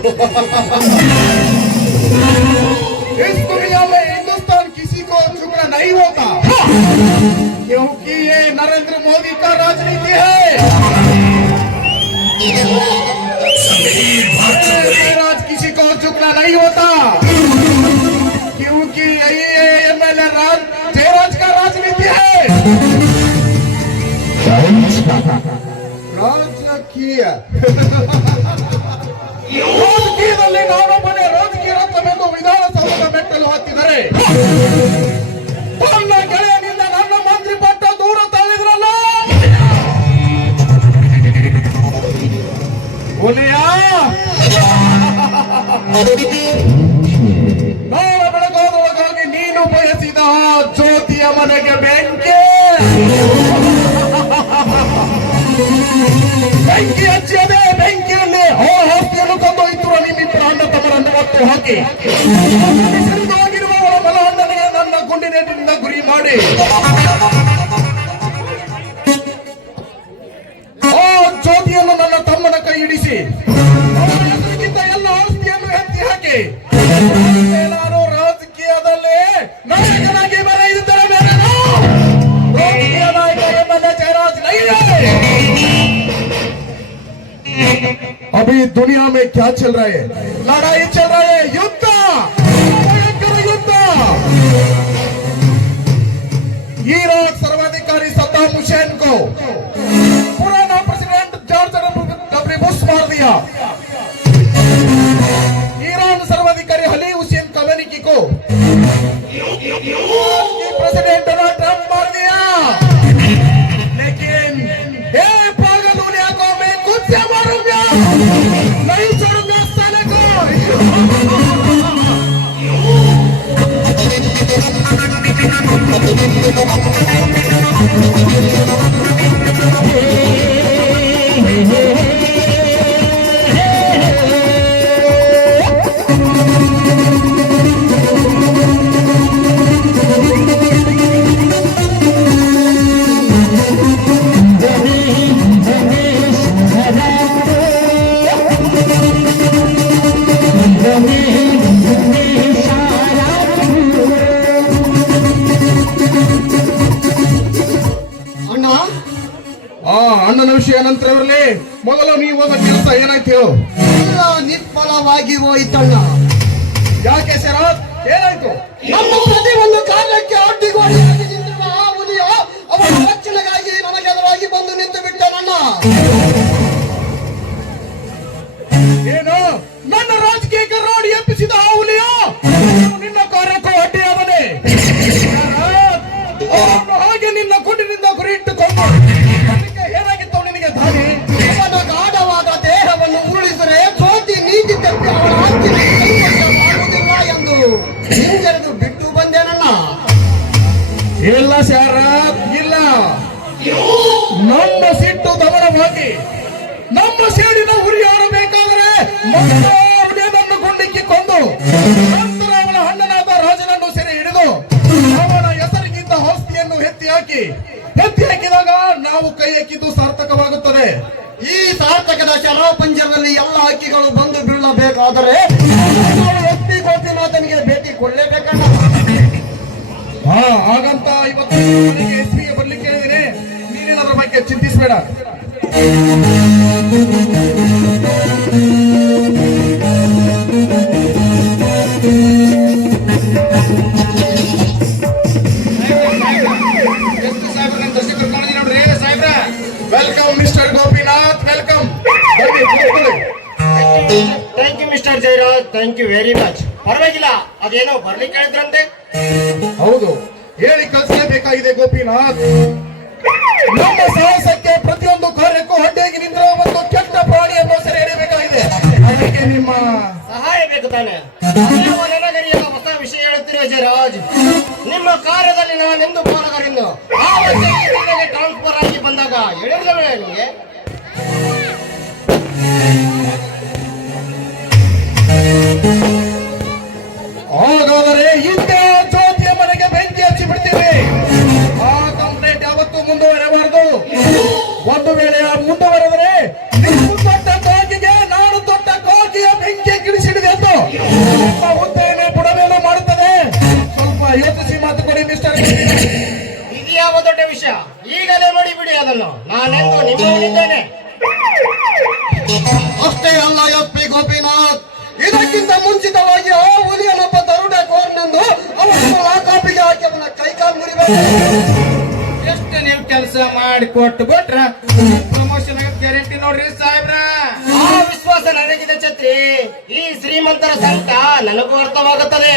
इस दुनिया में हिंदुस्तान किसी को झुकना नहीं होता, क्योंकि ये नरेंद्र मोदी का राजनीति है। राज किसी को झुकना नहीं होता, क्योंकि यही एमएलए जयराज का राजनीति है। ರಾಜಕೀಯ ರಾಜಕೀಯದಲ್ಲಿ ನಾನೊಬ್ಬನೇ ರಾಜಕೀಯ ರತ್ನವೆಂದು ವಿಧಾನಸೌಧದ ಮೆಟ್ಟಲು ಹತ್ತಿದರೆ ತನ್ನ ಗೆಳೆಯನಿಂದ ನನ್ನ ಮಂತ್ರಿ ಪಟ್ಟ ದೂರ ತಳ್ಳಿದ್ರಲ್ಲ. ನಾಳೆ ಬೆಳಗಾದೊಳಗಾಗಿ ನೀನು ಬಯಸಿದ ಜ್ಯೋತಿಯ ಮನೆಗೆ ಬೆಂಕಿ ಬೆಂಕಿ ಹಚ್ಚಿಯದೆ ಬೆಂಕಿಯಲ್ಲಿ ಅವರ ಆಸ್ತಿಯನ್ನು ಕೊಂದೊಯ್ತು. ನಿಮ್ಮಿಬ್ಬರ ಅಣ್ಣ ತಮ್ಮರನ್ನು ಒಟ್ಟು ಹಾಕಿ ಸಿಡಿದಾಗಿರುವ ಅವರ ಬಲ ಅಣ್ಣನಿಗೆ ನನ್ನ ಗುಂಡಿನಿಂದ ಗುರಿ ಮಾಡಿ ಆ ಜ್ಯೋತಿಯನ್ನು ನನ್ನ ತಮ್ಮನ ಕೈ ಹಿಡಿಸಿ ಎಲ್ಲ ಆಸ್ತಿಯನ್ನು ಎತ್ತಿ ಹಾಕಿ ನಾನು ರಾಜಕೀಯದಲ್ಲಿ ನಾಯಕನಾಗಿ ಬರೆಯಿದ್ದರೆ ಬೇರೆ ರಾಜಕೀಯ ನಾಯಕ ಎಮ್ಎಲ್ಎ ಜಯರಾಜ್ ನೈರೇ. अभी दुनिया में क्या चल रहा है? लड़ाई चल रहा है, युद्ध, भयंकर युद्ध। इराक सर्वाधिकारी सद्दाम हुसैन को पुराना प्रेसिडेंट जॉर्ज डब्ल्यू बुश मार दिया। ईरान सर्वाधिकारी अली हुसैन कमेनी को प्रेसिडेंट डोनाल्ड ट्रंप मार दिया। लेकिन पागल दुनिया को मैं खुद से मारूंगा, नहीं छोड़ूंगा साले को। ಅಣ್ಣನ ವಿಷಯ ನಂತರ ಇರಲಿ, ಮೊದಲು ನೀವು ಹೋದ ಕೆಲಸ ಏನಾಯ್ತು ಹೇಳು. ಎಲ್ಲ ನಿಷ್ಫಲವಾಗಿ ಹೋಯಿತಣ್ಣ. ಯಾಕೆ ಶರತ್, ಏನಾಯ್ತು? ನಮ್ಮ ಪ್ರತಿ ಒಂದು ಕಾರ್ಯಕ್ಕೆ ಅಡ್ಡಿಗೋಡೆಯಾಗಿ ನಿಂತಿರುವ ಆ ಹುಲಿಯ ಅವರ ರಕ್ಷಣೆಗಾಗಿ ನನಗೆ ಎದುರಾಗಿ ಬಂದು ನಿಂತು ಬಿಟ್ಟನಣ್ಣ. ಏನು ನನ್ನ ರಾಜಕೀಯಕ್ಕೆ ರಾಡಿ ಎಬ್ಬಿಸಿದ ಆ ಹುಲಿಯ ನಿನ್ನ ಕಾರ್ಯಕ್ಕೂ ಅಡ್ಡಿಯಾದನೆ. ಹಾಗೆ ನಿನ್ನ ಗುಂಡಿನಿಂದ ಗುರಿ ಇಟ್ಟುಕೊಂಡು ಏನಾಗಿತ್ತು ನಿನಗೆ ದಾರಿ? ಅವನ ಗಾಢವಾದ ದೇಹವನ್ನು ಉರುಳಿದರೆ ಜ್ಯೋತಿ ನೀತಿ ತಪ್ಪಿ ಅವನ ಆಗುವುದಿಲ್ಲ ಎಂದು ಹಿಂಜರಿದು ಬಿಟ್ಟು ಬಂದೇನಣ್ಣ. ಇಲ್ಲ ಶರತ್, ಇಲ್ಲ. ನಮ್ಮ ಸಿಟ್ಟು ದಮನವಾಗಿ ನಮ್ಮ ಸೇಡಿನ ಉರಿಯಾಡಬೇಕಾದ್ರೆ ನನ್ನ ಗುಂಡಿಕ್ಕಿ ಕೊಂದು ನಂತರ ಅವನ ಅಣ್ಣನಾದ ರಾಜನನ್ನು ಸೆರೆ ಹಿಡಿದು ಅವನ ಹೆಸರಿಗಿದ್ದ ಆಸ್ತಿಯನ್ನು ಎತ್ತಿ ಹಾಕಿದಾಗ ನಾವು ಕೈ ಹಾಕಿದ್ದು ಸಾರ್ಥಕವಾಗುತ್ತದೆ. ಈ ಸಾರ್ಥಕದ ಶರಾವ್ ಪಂಜರದಲ್ಲಿ ಎಲ್ಲ ಹಕ್ಕಿಗಳು ಬಂದು ಬೀಳಬೇಕಾದರೆ ಎಸ್ ಪಿ ಗೋಪಿನಾಥನಿಗೆ ಭೇಟಿ ಕೊಡಲೇಬೇಕಣ್ಣ. ಹಾಗಂತ ಇವತ್ತು ಎಸ್ ಪಿಗೆ ಬರ್ಲಿಕ್ಕೆ ಹೇಳಿದ್ದೀನಿ. ನೀನೇನದ್ರ ಬಗ್ಗೆ ಚಿಂತಿಸಬೇಡ. Welcome mister Gopinath, welcome. Thank you mister Jayaraj, thank you very much. ಪರವಾಗಿಲ್ಲ, ಅದೇನೋ ಬರ್ಲಿಕ್ಕೆ ಹೇಳಿದ್ರಂತೆ. ಹೌದು, ಹೇಳಿ ಕಳಿಸಲೇಬೇಕಾಗಿದೆ ಗೋಪಿನಾಥ್. ನಮ್ಮ ಸಾಹಸಕ್ಕೆ ಪ್ರತಿಯೊಂದು ಕಾರ್ಯಕ್ಕೂ ಅಡ್ಡಿಯಾಗಿ ನಿಂತಿರುವ ಒಂದು ಕೆಟ್ಟ ಪ್ರಾಣಿಯನ್ನು ಸೆರೆ ಹಿಡಿಯಬೇಕಾಗಿದೆ. ಅದಕ್ಕೆ ನಿಮ್ಮ ಸಹಾಯ ಬೇಕು ತಾನೆ. ನನಗರಿಯದ ಹೊಸ ವಿಷಯ ಹೇಳುತ್ತಿರುವ ಜಯರಾಜ್, ನಿಮ್ಮ ಕಾರ್ಯದಲ್ಲಿ ನಾನೆಂದು ಪಾಲಕರೆಂದು ಆ ನಿಮಗೆ ಟ್ರಾನ್ಸ್ಫರ್ ಆಗಿ ಬಂದಾಗ ಹೇಳಿರಲಿಲ್ಲ ನಿಮಗೆ. ಹಾಗಾದರೆ ಹಿಂದೆ ಜ್ಯೋತಿಯ ಮನೆಗೆ ಬೆಂಕಿ ಹಚ್ಚಿ ಬಿಡ್ತೀವಿ. ಆ ಕಂಪ್ಲೇಂಟ್ ಯಾವತ್ತೂ ಮುಂದುವರೆಯಬಾರದು. ಒಂದು ವೇಳೆ ಮುಂದುವರೆದರೆ ನೀವು ತೊಟ್ಟ ಕಾಕಿಗೆ ನಾನು ತೊಟ್ಟ ಕಾಕಿಯ ಬೆಂಕಿ ಯೋಚಿಸಿ ಮಾತು ಕೊಡಿ ಮಿಸ್ಟರ್. ಇದು ಯಾವ ದೊಡ್ಡ ವಿಷಯ, ಈಗಲೇ ಮಾಡಿಬಿಡಿ ಅದನ್ನು. ನಾನೆಂದು ನಿಮ್ಮವನಿದ್ದೇನೆ. ಅಷ್ಟೇ ಅಲ್ಲ ಎಸ್ ಪಿ ಗೋಪಿನಾಥ್, ಇದಕ್ಕಿಂತ ಮುಂಚಿತವಾಗಿ ಆ ಹುಲಿಯನೊಬ್ಬ ದರೋಡೆಕೋರನೆಂದು ಅವನನ್ನು ಲಾಕಾಪಿಗೆ ಹಾಕಿ ಅವನ ಕೈಕಾಲು ಮುರಿಬೇಕು. ಎಷ್ಟು ನೀವು ಕೆಲಸ ಮಾಡಿ ಕೊಟ್ಟು ಬಿಟ್ರ ಪ್ರಮೋಷನ್ ಗ್ಯಾರಂಟಿ ನೋಡ್ರಿ ಸಾಹೇಬ್ರ. ಆ ವಿಶ್ವಾಸ ನನಗಿದೆ ಛತ್ರಿ. ಈ ಶ್ರೀಮಂತರ ಸಂಕಟ ನನಗೂ ಅರ್ಥವಾಗುತ್ತದೆ.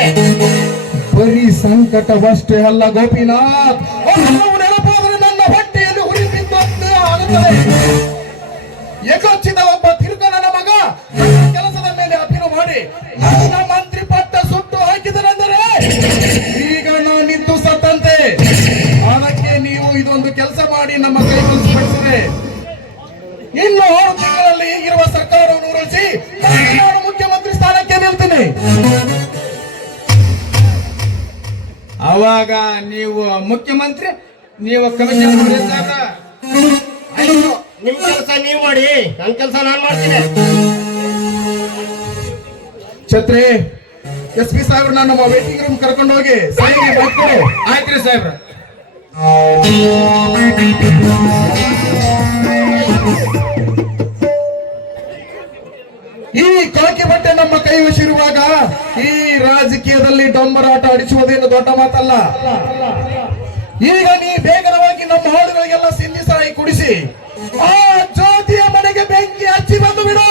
ಬರೀ ಸಂಕಟವಷ್ಟೇ ಅಲ್ಲ ಗೋಪಿನಾಥ್, ನಾವು ನೆನಪಾದರೆ ನನ್ನ ಹೊಟ್ಟೆಯಲ್ಲಿ ಹುರಿ ಬಿದ್ದು ಆಗುತ್ತದೆ. ಯಕೋಚಿತ ಒಬ್ಬ ತಿರುಕನ ಮಗ ನನ್ನ ಕೆಲಸದ ಮೇಲೆ ಅಪೀಲು ಮಾಡಿ ನನ್ನ ಮಂತ್ರಿ ಪಟ್ಟ ಸುಟ್ಟು ಹಾಕಿದನೆಂದರೆ ಈಗ ನಾನಿದ್ದು ಸತ್ತಂತೆ. ಅದಕ್ಕೆ ನೀವು ಇದೊಂದು ಕೆಲಸ ಮಾಡಿ ನಮ್ಮ ಕೈ ಕಲಿಸಿಪಡಿಸಿದೆ. ಇನ್ನು 6 ತಿಂಗಳಲ್ಲಿ ಈಗಿರುವ ಸರ್ಕಾರವನ್ನು ಉರುಳಿಸಿ ನಾನು ಮುಖ್ಯಮಂತ್ರಿ ಸ್ಥಾನಕ್ಕೆ ನಿಲ್ತೀನಿ. ಅವಾಗ ನೀವು ಮುಖ್ಯಮಂತ್ರಿ, ನೀವು ಕಮಿಷನರ್ ಸಾಹೇಬ್ರ. ಆಯ್ತು, ನಿಮ್ ಕೆಲಸ ನೀವು ಮಾಡಿ, ನನ್ನ ಕೆಲಸ ನಾನು ಮಾಡ್ತೀನಿ. ಛತ್ರಿ, ಎಸ್ ಪಿ ಸಾಹೇಬ್ರು ನಮ್ಮ ವೇಟಿಂಗ್ ರೂಮ್ ಕರ್ಕೊಂಡು ಹೋಗಿ ಸೈನ್ಗೆ ಬರ್ಕೊಡು. ಆಯ್ತ್ರಿ ಸಾಹೇಬ್ರ. ಈ ಕಾಕಿ ಬಟ್ಟೆ ನಮ್ಮ ಕೈ ವಶಿರುವಾಗ ಈ ರಾಜಕೀಯದಲ್ಲಿ ಡೊಂಬರಾಟ ಆಡಿಸುವುದೇನು ದೊಡ್ಡ ಮಾತಲ್ಲ. ಈಗ ನೀ ಬೇಗರವಾಗಿ ನಮ್ಮ ಹಾಡುಗಳಿಗೆಲ್ಲ ಸಿಂಧಿ ಸಾಯಿ ಕುಡಿಸಿ ಆ ಜ್ಯೋತಿಯ ಮನೆಗೆ ಬೆಂಕಿ ಹಚ್ಚಿ ಬಂದು ಬಿಡು.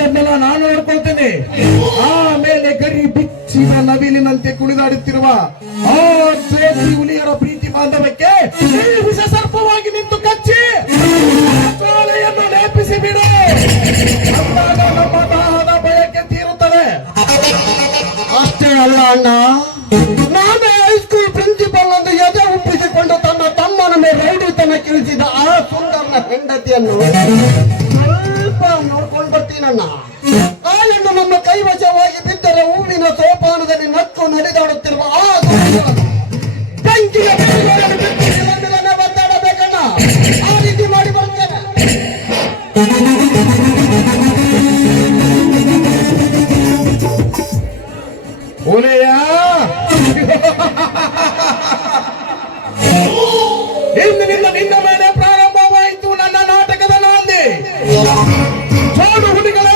ಬೆನ್ನೆಲ್ಲ ನಾನು ನೋಡ್ಕೊಳ್ತೇನೆ. ಆಮೇಲೆ ಗರಿ ಬಿಚ್ಚಿದ ನವಿಲಿನಂತೆ ಕುಣಿದಾಡುತ್ತಿರುವ ಆ ಜ್ಯೋತಿ ಹುಲಿಯರ ಪ್ರೀತಿ ಬಾಂಧವಕ್ಕೆ ಈ ವಿಷ ಸರ್ಪವಾಗಿ ನಿಂತು ಕಚ್ಚಿ ಚೋಲೆಯನ್ನು ಲೇಪಿಸಿ ಬಿಡು. ಅಂದಾಗ ನಮ್ಮ ದಾಹದ ಬಯಕೆ ತೀರುತ್ತದೆ. ಅಷ್ಟೇ ಅಲ್ಲ ಅಣ್ಣ, ನಾನೇ ಹೈಸ್ಕೂಲ್ ಪ್ರಿನ್ಸಿಪಲ್ ಎಂದು ಎದೆ ಒಪ್ಪಿಸಿಕೊಂಡು ತನ್ನ ತಮ್ಮನ ಮೇಲೆ ರೌಡಿತನ ತಿಳಿಸಿದ ಆ ಸುಂದರನ ಹೆಂಡತಿಯನ್ನು ಸ್ವಲ್ಪ ನೋಡ್ಕೊಂಡು ಬರ್ತೀನಣ್ಣ. ಆ ಹೆಣ್ಣು ನಮ್ಮ ಕೈವಶವಾಗಿ ಬಿದ್ದರೆ ಹೂವಿನ ಸೋಪಾನದಲ್ಲಿ ನಕ್ಕು ನಡೆದಾಡುತ್ತಿರುವ ಆ ದುರ್ಯೋಧನ ಬೆಂಕಿಯ ಬೆಂಕಿಯನ್ನು ಬಿಟ್ಟು ನನ್ನನ್ನೇ ಒದ್ದಾಡಬೇಕಣ್ಣ. ಆ ರೀತಿ ಮಾಡಿ ಬರ್ತೇನೆ. ಓಲೆಯ ಇಂದಿನಿಂದ ನಿನ್ನ ಮೇಲೆ ಪ್ರಾರಂಭವಾಯಿತು ನನ್ನ ನಾಟಕದ ನಾಂದಿ. ಚೋಡು ಹುಲಿಗಳೇ,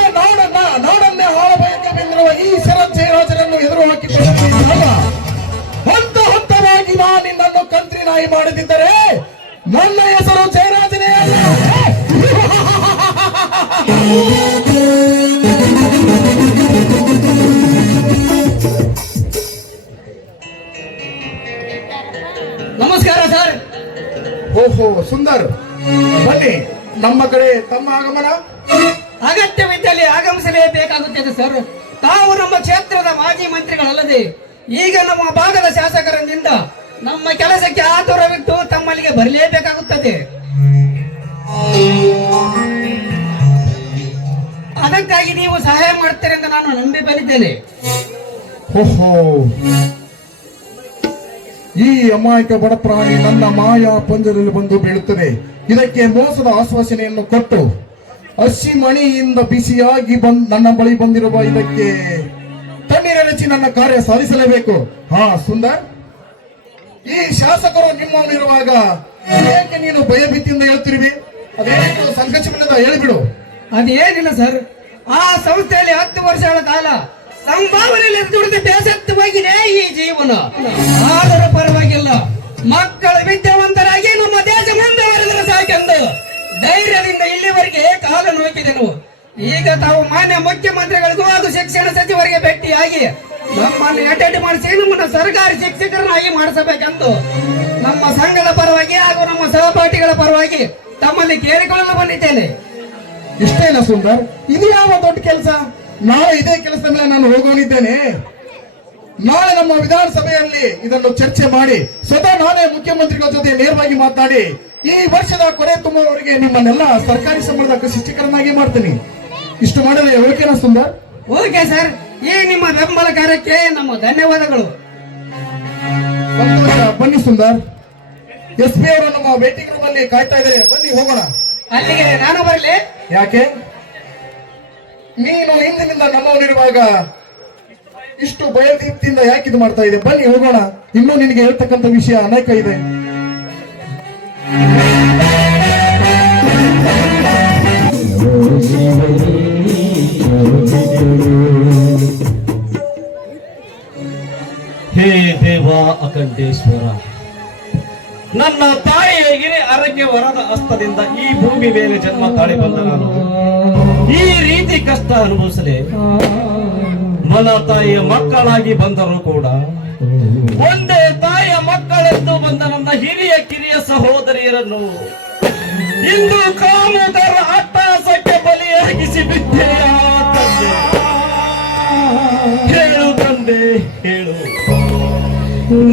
ನಾಡನ್ನೇ ಆಳಬಯಕೆ ಬಂದಿರುವ ಈ ಶರತ್ ಜಯರಾಜರನ್ನು ಎದುರು ಹಾಕಿಕೊಳ್ಳುತ್ತಿದ್ದಲ್ಲ. ಹಂತ ಹಂತವಾಗಿ ನಾನು ನಿನ್ನನ್ನು ಕಂತ್ರಿ ನಾಯಿ ಮಾಡದಿದ್ದರೆ ನನ್ನ ಹೆಸರು ಜಯರಾಜನೇ ಅಲ್ಲ. ನಮಸ್ಕಾರ ಸರ್. ಓಹೋ ಸುಂದರ್, ಬನ್ನಿ. ನಮ್ಮ ಕಡೆ ತಮ್ಮ ಆಗಮನ ಅಗತ್ಯವಿದ್ದಲ್ಲಿ ಆಗಮಿಸಲೇಬೇಕಾಗುತ್ತದೆ ಸರ್. ತಾವು ನಮ್ಮ ಕ್ಷೇತ್ರದ ಮಾಜಿ ಮಂತ್ರಿಗಳಲ್ಲದೆ ಈಗ ನಮ್ಮ ಭಾಗದ ಶಾಸಕರಿಂದ ನಮ್ಮ ಕೆಲಸಕ್ಕೆ ಆತುರವಿಟ್ಟು ತಮ್ಮಲ್ಲಿಗೆ ಬರಲೇಬೇಕಾಗುತ್ತದೆ. ಅದಕ್ಕಾಗಿ ನೀವು ಸಹಾಯ ಮಾಡ್ತೀರಿ ಎಂದು ನಾನು ನಂಬಿ ಬಂದಿದ್ದೇನೆ. ಓಹೋ, ಈ ಅಮಾಯಕ ಬಡ ಪ್ರಾಣಿ ನನ್ನ ಮಾಯಾ ಪಂಜರಲ್ಲಿ ಬಂದು ಬೀಳುತ್ತದೆ. ಇದಕ್ಕೆ ಮೋಸದ ಆಶ್ವಾಸನೆಯನ್ನು ಕೊಟ್ಟು ಹಸಿ ಮಣಿಯಿಂದ ಬಿಸಿಯಾಗಿ ನನ್ನ ಬಳಿ ಬಂದಿರುವ ಇದಕ್ಕೆ ತಣ್ಣೀರೆರಚಿ ನನ್ನ ಕಾರ್ಯ ಸಾಧಿಸಲೇಬೇಕು. ಹಾ ಸುಂದರ್, ಈ ಶಾಸಕರು ನಿಮ್ಮವನಿರುವಾಗ ಏಕೆ ನೀನು ಭಯಭೀತಿಯಿಂದ ಹೇಳ್ತಿರುವಿ? ಅದೇನು ಸಂಕಚಮಿಲ್ಲದ ಹೇಳಿಬಿಡು. ಅದೇನಿಲ್ಲ ಸರ್, ಆ ಸಂಸ್ಥೆಯಲ್ಲಿ 10 ವರ್ಷಗಳ ಕಾಲ ಸಂಭಾವನೆಯಲ್ಲಿ ದುಡಿದು ಬೇಸತ್ತವಾಗಿದೆ ಈ ಜೀವನ. ಆದರೂ ಪರವಾಗಿಲ್ಲ, ಮಕ್ಕಳು ವಿದ್ಯಾವಂತರಾಗಿ ನಮ್ಮ ದೇಶ ಮುಂದುವರೆದರೆ ಸಾಕೆಂದು ಧೈರ್ಯದಿಂದ ಇಲ್ಲಿವರೆಗೆ ಕಾಲ ನೂಕಿದೆನು. ಈಗ ತಾವು ಮಾನ್ಯ ಮುಖ್ಯಮಂತ್ರಿಗಳಿಗೂ ಹಾಗೂ ಶಿಕ್ಷಣ ಸಚಿವರಿಗೆ ಭೇಟಿಯಾಗಿ ನಮ್ಮನ್ನು ಅಟೆಂಡ್ ಮಾಡಿಸಿ ನಮ್ಮನ್ನು ಸರ್ಕಾರಿ ಶಿಕ್ಷಕರನ್ನಾಗಿ ಮಾಡಿಸಬೇಕೆಂದು ನಮ್ಮ ಸಂಘದ ಪರವಾಗಿ ಹಾಗೂ ನಮ್ಮ ಸಹಪಾಠಿಗಳ ಪರವಾಗಿ ತಮ್ಮಲ್ಲಿ ಕೇಳಿಕೊಳ್ಳಲು ಬಂದಿದ್ದೇನೆ. ಇಷ್ಟೇನ ಸುಂದರ್? ಇದು ಯಾವ ದೊಡ್ಡ ಕೆಲಸ? ನಾಳೆ ಇದೇ ಕೆಲಸದ ಮೇಲೆ ನಾನು ಹೋಗೋನಿದ್ದೇನೆ. ನಾಳೆ ನಮ್ಮ ವಿಧಾನಸಭೆಯಲ್ಲಿ ಇದನ್ನು ಚರ್ಚೆ ಮಾಡಿ ಸ್ವತಃ ನಾನೇ ಮುಖ್ಯಮಂತ್ರಿಗಳ ಜೊತೆ ನೇರವಾಗಿ ಮಾತನಾಡಿ ಈ ವರ್ಷದ ಕೊನೆ ತುಂಬುವವರೆಗೆ ನಿಮ್ಮನ್ನೆಲ್ಲ ಸರ್ಕಾರಿ ಸಂಬಳದ ಶಿಕ್ಷಕರನ್ನಾಗಿ ಮಾಡ್ತೀನಿ. ಇಷ್ಟು ಮಾಡಲೇ ಓಕೆನಾ ಸುಂದರ್? ಓಕೆ ಸರ್, ಈ ನಿಮ್ಮ ಬೆಂಬಲ ಕಾರ್ಯಕ್ಕೆ ನಮ್ಮ ಧನ್ಯವಾದಗಳು. ಸಂತೋಷ. ಬನ್ನಿ ಸುಂದರ್, ಎಸ್ ಪಿ ಅವರು ನಮ್ಮ ವೇಟಿಂಗ್ ರೂಮ್ ಅಲ್ಲಿ ಕಾಯ್ತಾ ಇದ್ದಾರೆ. ಬನ್ನಿ ಹೋಗೋಣ. ಅಲ್ಲಿಗೆ ನಾನು ಬರಲಿ? ಯಾಕೆ? ನೀನು ಹಿಂದಿನಿಂದ ನಮ್ಮವನಿರುವಾಗ ಇಷ್ಟು ಭಯದೀಪ್ತಿಯಿಂದ ಯಾಕೆ ಇದು ಮಾಡ್ತಾ ಇದೆ? ಬನ್ನಿ ಹೋಗೋಣ, ಇನ್ನೂ ನಿನಗೆ ಹೇಳ್ತಕ್ಕಂಥ ವಿಷಯ ಅನೇಕ ಇದೆ. ಹೇ ದೇವ ಅಖಂಡೇಶ್ವರ, ನನ್ನ ತಾಯಿಯ ಹಿರಿ ಆರೋಗ್ಯ ವರದ ಹಸ್ತದಿಂದ ಈ ಭೂಮಿ ಮೇಲೆ ಜನ್ಮ ತಾಳಿ ಬಂದ ನಾನು ಈ ರೀತಿ ಕಷ್ಟ ಅನುಭವಿಸಲೇ ನನ್ನ ತಾಯಿಯ ಮಕ್ಕಳಾಗಿ ಬಂದರೂ ಕೂಡ ಒಂದೇ ತಾಯಿಯ ಮಕ್ಕಳೆಂದು ಬಂದ ನನ್ನ ಹಿರಿಯ ಕಿರಿಯ ಸಹೋದರಿಯರನ್ನು ಇಂದು ಕಾಮುಕರ ಅಟ್ಟಹಾಸಕ್ಕೆ ಬಲಿಯಾಗಿಸಿ ಬಿಟ್ಟೆಯ ತಂದೆ. ಹೇಳು ತಂದೆ, ಹೇಳು.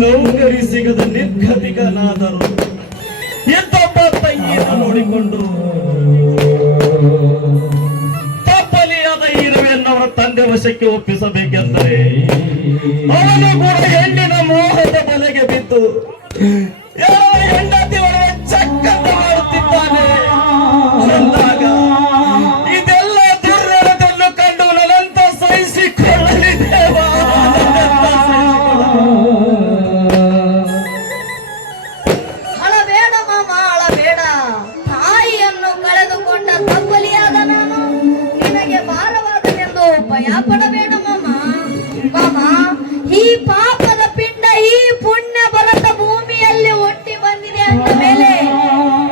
ನೌಕರಿ ಸಿಗದ ನಿರ್ಗತಿಕನಾದರು ಎಂತೊಬ್ಬ ತಂಗಿಯನ್ನು ನೋಡಿಕೊಂಡು ತಪ್ಪಲಿಯಾದ ಇರುವೆಯನ್ನವರ ತಂದೆ ವಶಕ್ಕೆ ಒಪ್ಪಿಸಬೇಕೆಂದರೆ ಅವನು ಕೂಡ ಹೆಣ್ಣಿನ ಮೋಹದ ಬಲೆಗೆ ಬಿದ್ದು ಹೆಂಡತಿ ಒಳಗೆ ಚಕ್ಕಂತ ಮಾಡುತ್ತಿದ್ದಾನೆ. ಅಂದಾಗ ಇದೆಲ್ಲ ದುರ್ನಡತೆಯನ್ನು ಕಂಡು ನನ್ನಂತ ಸಹಿಸಿಕೊಳ್ಳಲಿದ್ದೇವಾ? ಅಳಬೇಡ ಮಾಮ, ಅಳಬೇಡ. ತಾಯಿಯನ್ನು ಕಳೆದುಕೊಂಡ ತಬ್ಬಲಿಯಾದ ನಾನು ನಿನಗೆ ಭಾರವಾದನೆಂದು ಭಯ ಪಡಬೇಡ ಮಾಮ. ಮಾಮ, ಈ ಪಾಪದ ಪಿಂಡ ಈ ಪುಣ್ಯ ಭರತ ಭೂಮಿಯಲ್ಲಿ ಒಟ್ಟಿ ಬಂದಿದೆ ಅಂದ ಮೇಲೆ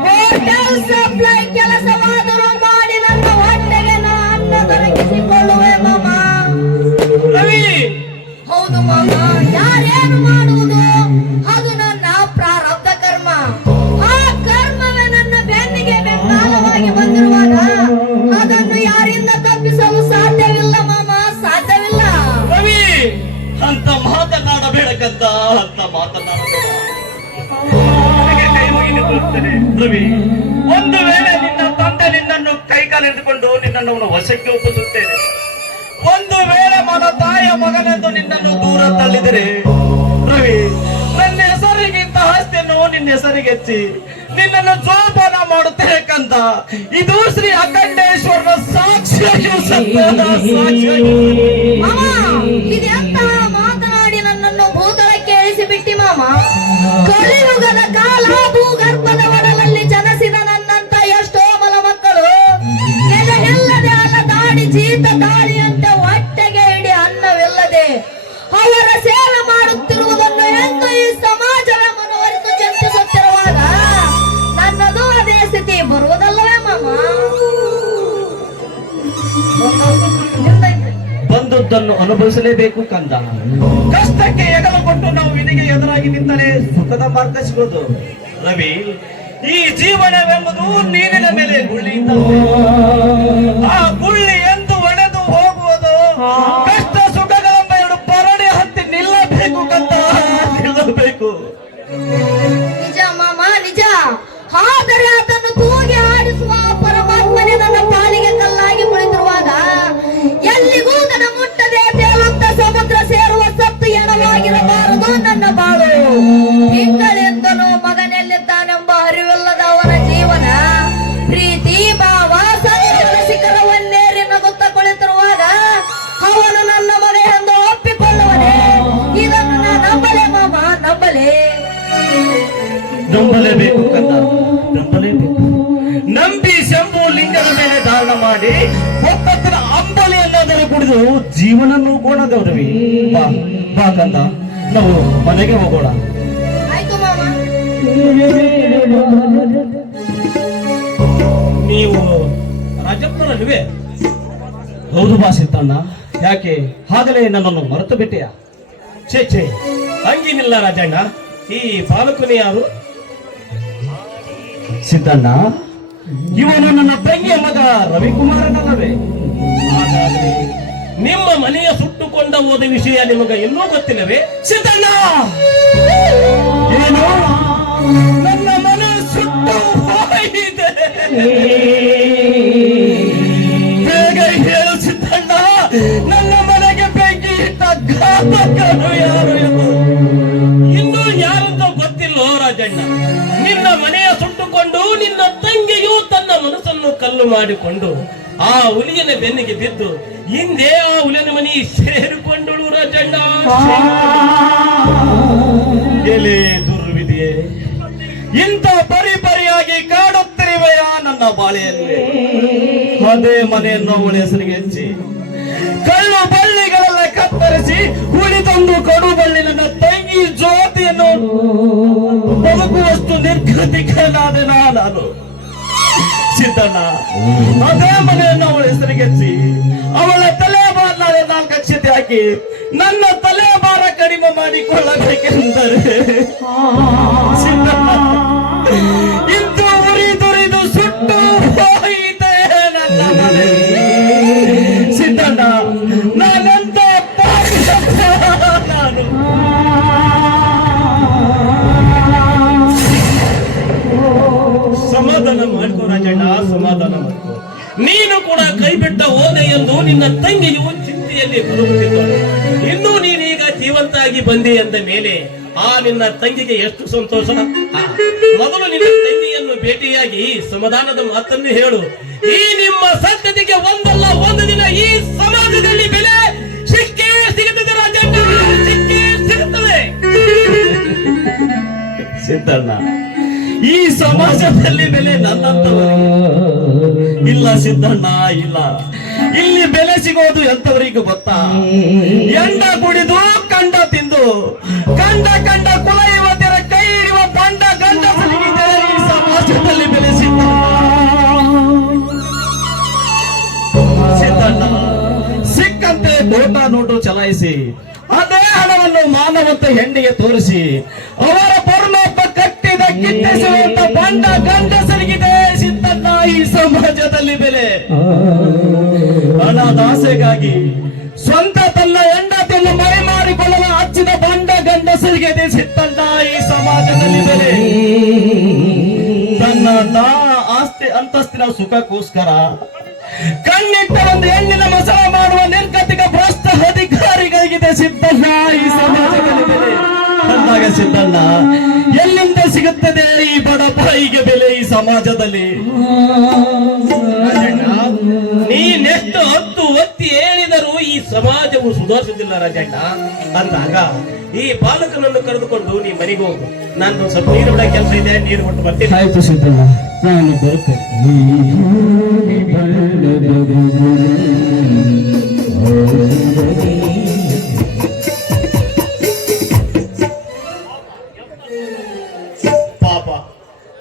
ಹೋಟೆಲ್ ಸಪ್ಲೈ ಕೆಲಸವಾದರೂ ಮಾಡಿ ನನ್ನ ಹೊಟ್ಟೆಗೆ ನಾ ಅನ್ನ ದೊರಕಿಸಿಕೊಳ್ಳುವೆ ಮಾಮ. ರವಿ, ಹೌದು ಮಾಮ, ಯಾರೇನು ಮಾಡುವುದು ಅದು ನನ್ನ ಪ್ರಾರಬ್ಧ ಕರ್ಮ. ಆ ಕರ್ಮವೇ ನನ್ನ ಬೆನ್ನಿಗೆ ಬೆಂಗಾಲವಾಗಿ ಬಂದಿರುವಾಗ ಅದನ್ನು ಯಾರಿಂದ ತಪ್ಪಿಸಲು ಸಾಧ್ಯವಿಲ್ಲ ಮಾಮ, ಸಾಧ್ಯವಿಲ್ಲ. ರವಿ, ಅಂತ ಮಾತನಾಡಬೇಡಕ್ಕಂತ, ಅಂತ ಮಾತನಾಡಬೇಡ. ನಿನಗೆ ಕೈ ಮುಗಿದು ಬರುತ್ತೇನೆ. ರವಿ, ಒಂದು ವೇಳೆ ನಿನ್ನ ತಂದೆ ನಿನ್ನನ್ನು ಕೈಕಾಲೆಂದುಕೊಂಡು ನಿನ್ನನ್ನು ಅವನ ವಶಕ್ಕೆ ಒಪ್ಪಿಸುತ್ತೇನೆ. ಒಂದು ವೇಳೆ ಮನ ತಾಯಿಯ ಮಗನೆಂದು ನಿನ್ನನ್ನು ದೂರ ತಳ್ಳಿದರೆ ರವಿ, ನನ್ನ ಹೆಸರಿಗಿಂತ ಆಸ್ತಿಯನ್ನು ನಿನ್ನ ಹೆಸರಿಗೆ ಹೆಚ್ಚಿ ನಿನ್ನನ್ನು ಜೋಪಾನ ಮಾಡುತ್ತೇನೆ ಕಂದ. ಇದು ಶ್ರೀ ಅಖಂಡೇಶ್ವರನ ಸಾಕ್ಷಿಯಾಗಿಯೂ ಸತ್ಯದ ಸಾಕ್ಷಿಯಾಗಿಯೂ. ಮಾಮ, ಇದೆಂತ ಮಾತನಾಡಿ ನನ್ನನ್ನು ಭೂತಳಕ್ಕೆ ಇಳಿಸಿಬಿಟ್ಟಿ ಮಾಮ. ಕಲಿಯುಗದ ಕಾಲ ಭೂಗರ್ಭದ ಒಡಲಲ್ಲಿ ಜನಿಸಿದ ನನ್ನಂತ ಎಷ್ಟೋ ಮಲ ಮಕ್ಕಳು ನೆಲೆಯಿಲ್ಲದೆ ಅಲದಾಡಿ ಜೀತ ದಾಳಿಯಂತೆ ಹೊಟ್ಟೆಗೆ ಹಿಡಿ ಅನ್ನವಿಲ್ಲದೆ ಅವರ ಸೇವೆ ಮಾಡುತ್ತಿರುವುದನ್ನು ಎಂದು ಈ ಸಮಾಜದ ಮನವರಿತು ಚಿಂತಿಸುತ್ತಿರುವಾಗ ನನ್ನದು ಅದೇ ಸ್ಥಿತಿ ಬರುವುದಲ್ಲವೇ ಮಾಮ? ಬಂದದ್ದನ್ನು ಅನುಭವಿಸಲೇಬೇಕು ಕಂದ. ಕಷ್ಟಕ್ಕೆ ಹೆಗಲು ಕೊಟ್ಟು ನಾವು ವಿಧಿಗೆ ಎದುರಾಗಿ ನಿಂತರೆ ಸುಖದ ಮಾರ್ಗ ಸಿಗೋದು. ರವಿ, ಈ ಜೀವನವೆಂಬುದು ನೀರಿನ ಮೇಲೆ ಗುಳ್ಳಿ ಇದ್ದಂತೆ. ಆ ಗುಳ್ಳಿ ಎಂದು ಒಡೆದು ಹೋಗುವುದು. ಕಷ್ಟ ಸುಖಗಳೆಂಬ ಎರಡು ಪರಡೆ ಹತ್ತಿ ನಿಲ್ಲಬೇಕು ಕಂದ, ನಿಲ್ಲಬೇಕು. ನಿಜ ಮಾಮ, ನಿಜ. ಆದರೆ ಅದನ್ನು ತೂಗಿ ಆಡಿಸುವ ಪರಮಾತ್ಮನೇ ನನ್ನ ಪಾಲಿಗೆ ಕಲ್ಲಾಗಿ ಕುಳಿತಿರುವಾಗ ಎಲ್ಲಿಗೂ ನನ್ನ ಮುಟ್ಟದೆ ತೇಲುತ್ತ ಸಮುದ್ರ ಸೇರುವ ಸತ್ತು ಎಣವಾಗಿರಬಾರದು ನನ್ನ ಬಾಳು. ತಿಂಗಳೆಂದನು ಮಗನೆಲ್ಲಿದ್ದಾನೆಂಬ ಅರಿವಿಲ್ಲದ ಅವನ ಜೀವನ ಪ್ರೀತಿ ಭಾವ ಸಂತೋಷ ಶಿಖರವನ್ನೇರಿ ನಗುತ್ತ ಕುಳಿತಿರುವಾಗ ಅವನು ನನ್ನ ಮಗ ಎಂದು ಒಪ್ಪಿಕೊಳ್ಳುವನೆ. ಇದನ್ನು ನಾ ನಂಬಲೆ ಮಾಮ, ನಂಬಲೆ. ನಂಬಲೇಬೇಕು ಕಂದ, ನಂಬಲೇಬೇಕು. ನಂಬಿ ಶಂಭು ಲಿಂಗದ ಮೇಲೆ ಧಾರಣ ಮಾಡಿ ಒಪ್ಪತ್ತಿನ ಅಂಬಲಿಯನ್ನಾದರೂ ಕುಡಿದು ಜೀವನನ್ನು ಕೂಡ ಗೌರವಿ. ಬಾ ಬಾ ಕಂದ, ನಾವು ಮನೆಗೆ ಹೋಗೋಣ. ಆಯ್ತು ಮಾಮ. ನೀವು ರಾಜಪ್ಪನಲ್ವೇ? ಹೌದು ಬಾ ಸಿದ್ದಣ್ಣ. ಯಾಕೆ ಹಾಗಲೇ ನನ್ನನ್ನು ಮರೆತು ಬಿಟ್ಟೆಯಾ? ಛೇ ಛೇ, ಹಂಗೇನಿಲ್ಲ ರಾಜಣ್ಣ. ಈ ಬಾಲಕನು ಯಾರು? ಸಿದ್ದಣ್ಣ, ಇವನು ನನ್ನ ತಂಗಿಯ ಮಗ ರವಿಕುಮಾರನಲ್ಲವೇ? ಹಾಗಾದ್ರೆ ನಿಮ್ಮ ಮನೆಯ ಸುಟ್ಟುಕೊಂಡ ಹೋದ ವಿಷಯ ನಿಮಗೆ ಇನ್ನೂ ಗೊತ್ತಿಲ್ಲವೇ? ಸಿದ್ದಣ್ಣ, ಏನು ನನ್ನ ಮನೆ ಸುಟ್ಟು ಹೋಗಿದೆ? ಬೇಗ ಹೇಳು ಸಿದ್ದಣ್ಣ, ನನ್ನ ಮನೆಗೆ ಬೆಂಕಿ ಇಟ್ಟ ಘಾತಕರು ಯಾರು ಎಂದು ಇನ್ನೂ ಯಾರಂತ ಗೊತ್ತಿಲ್ಲೋ ರಾಜಣ್ಣ. ನಿನ್ನ ಮನೆಯ ಸುಟ್ಟುಕೊಂಡು ನಿನ್ನ ತಂಗಿಯು ತನ್ನ ಮನಸ್ಸನ್ನು ಕಲ್ಲು ಮಾಡಿಕೊಂಡು ಆ ಹುಲಿಯನ ಬೆನ್ನಿಗೆ ಬಿದ್ದು ಹಿಂದೆ ಆ ಹುಲಿಯನ ಮನೆ ಸೇರಿಕೊಂಡಳು ರಾಜಣ್ಣ. ಎಲೆ ದುರ್ವಿಧಿಯೇ, ಇಂಥ ಪರಿಪರಿಯಾಗಿ ಕಾಡುತ್ತಿರುವೆಯ ನನ್ನ ಬಾಳೆಯಲ್ಲಿ. ಅದೇ ಮನೆಯನ್ನು ಅವಳ ಹೆಸರಿಗೆ ಹಚ್ಚಿ ಕಳ್ಳು ಬಳ್ಳಿಗಳೆಲ್ಲ ಕತ್ತರಿಸಿ ಉಳಿದೊಂದು ಕಡು ಬಳ್ಳಿ ನನ್ನ ತಂಗಿ ಜ್ಯೋತಿಯನ್ನು ಬದುಕುವಷ್ಟು ನಿರ್ಗತಿಕನಾದೆ ನಾನು. ಸಿದ್ದಣ್ಣ, ಅದೇ ಮನೆಯನ್ನು ಅವಳ ಹೆಸರಿಗೆ ಹಚ್ಚಿ ಅವಳ ತಲೆ ಭಾರ 4 ಅಕ್ಷತೆ ಹಾಕಿ ನನ್ನ ತಲೆ ಭಾರ ಕಡಿಮೆ ಮಾಡಿಕೊಳ್ಳಬೇಕೆಂದರೆ ಸಿದ್ದಣ್ಣ, ಇಂದು ಉರಿದುರಿದು ಸುಟ್ಟು ಹೋಯಿತೆ ನನ್ನ ಮನೆ. ಸಿದ್ದಣ್ಣ, ನಾನೆಂತ ಪಾಪಿಷ್ಠ ನಾನು. ಸಮಾಧಾನ ಮಾಡ್ಕೋ ರಾಜಣ್ಣ, ಸಮಾಧಾನ ಮಾಡ್ಕೋ. ನೀನು ಕೂಡ ಕೈ ಬಿಟ್ಟ ಹೋದೆ ಎಂದು ನಿನ್ನ ತಂಗಿಯು ಚಿಂತೆಯಲ್ಲಿ ಬರುತ್ತಿದ್ದಾಳೆ. ಇನ್ನೂ ನೀನೀಗ ಜೀವಂತಾಗಿ ಬಂದೆ ಎಂದ ಮೇಲೆ ಆ ನಿನ್ನ ತಂಗಿಗೆ ಎಷ್ಟು ಸಂತೋಷ. ಮೊದಲು ನಿನ್ನ ತಂಗಿಯನ್ನು ಭೇಟಿಯಾಗಿ ಸಮಾಧಾನದ ಮಾತನ್ನು ಹೇಳು. ಈ ನಿಮ್ಮ ಸತ್ಯತೆಗೆ ಒಂದಲ್ಲ ಒಂದು ದಿನ ಈ ಸಮಾಜದಲ್ಲಿ ಬೆಲೆ ಸಿಕ್ಕೇ ಸಿಗುತ್ತದೆ ರಾಜಣ್ಣ, ಸಿಕ್ಕೇ ಸಿಗುತ್ತದೆ. ಸಿದ್ದಣ್ಣ, ಈ ಸಮಾಜದಲ್ಲಿ ಬೆಲೆ ನನ್ನಂತವರಿಗೆ ಇಲ್ಲ ಸಿದ್ದಣ್ಣ, ಇಲ್ಲ. ಇಲ್ಲಿ ಬೆಲೆ ಸಿಗೋದು ಎಂತವರಿಗೂ ಗೊತ್ತಾ? ಎಂಡ ಕುಡಿದು ಕಂಡ ತಿಂದು ಕಂಡ ಕುಲ ಯುವತಿಯರ ಕೈ ಹಿಡಿಯುವ ಬಂಡ ಗಂಡಸರಿಗಿದೆ ಈ ಸಮಾಜದಲ್ಲಿ ಬೆಲೆ. ಸಿದ್ದಣ್ಣ, ಸಿಕ್ಕಂತೆ ನೋಟು ಚಲಾಯಿಸಿ ಅದೇ ಹಣವನ್ನು ಮಾನವಂತ ಹೆಣ್ಣಿಗೆ ತೋರಿಸಿ ಅವರ ಪರಮಾತ್ಮ ಕಟ್ಟಿದ ಕಿತ್ತಿಸುವಂತ ಬಂಡ ಗಂಡಸರಿಗಿದೆ ಸಿದ್ದಣ್ಣ ಈ ಸಮಾಜದಲ್ಲಿ ಬೆಲೆ. ಹಣದ ಆಸೆಗಾಗಿ ಸ್ವಂತ ತನ್ನ ಹೆಂಡತಿಯನ್ನು ಮರೆ ಮಾಡಿಕೊಳ್ಳಲು ಹಚ್ಚಿದ ಬಂಡ ಗಂಡಸರಿಗೆ ಸಿದ್ದಣ್ಣ ಈ ಸಮಾಜದಲ್ಲಿ ಬೆಲೆ. ತನ್ನ ಆಸ್ತಿ ಅಂತಸ್ತಿನ ಸುಖಕ್ಕೋಸ್ಕರ ಕಣ್ಣಿಟ್ಟ ಒಂದು ಹೆಣ್ಣಿನ ಮಸಾಲ ಮಾಡುವ ನಿರ್ಗತಿಕ ಭ್ರಷ್ಟ ಅಧಿಕಾರಿಗಳಿಗಿದೆ ಸಿದ್ದಣ್ಣ ಈ ಸಮಾಜದಲ್ಲಿ ಬೆಲೆ. ಅಂದಾಗ ಸಿದ್ದಣ್ಣ, ಎಲ್ಲಿಂದ ಸಿಗುತ್ತದೆ ಈ ಬಡ ಬಾಯಿಗೆ ಬೆಲೆ ಈ ಸಮಾಜದಲ್ಲಿ? ನೀನೆಷ್ಟು ಹೊತ್ತು ಒತ್ತಿ ಹೇಳಿದರೂ ಈ ಸಮಾಜವು ಸುಧಾರಿಸುತ್ತಿಲ್ಲ ರಾಜಣ್ಣ. ಅಂದಾಗ ಈ ಬಾಲಕನನ್ನು ಕರೆದುಕೊಂಡು ನೀ ಮನೆಗೆ ಹೋಗು. ನಾನು ಸ್ವಲ್ಪ ನೀರು ಬಿಡ ಕೆಲಸ ಇದೆ, ನೀರು ಕೊಟ್ಟು ಬರ್ತೀನಿ. ಆಯ್ತು ಸಿದ್ದಣ್ಣ, ನಾನು ಬರುತ್ತೇನೆ. ಪಾಪ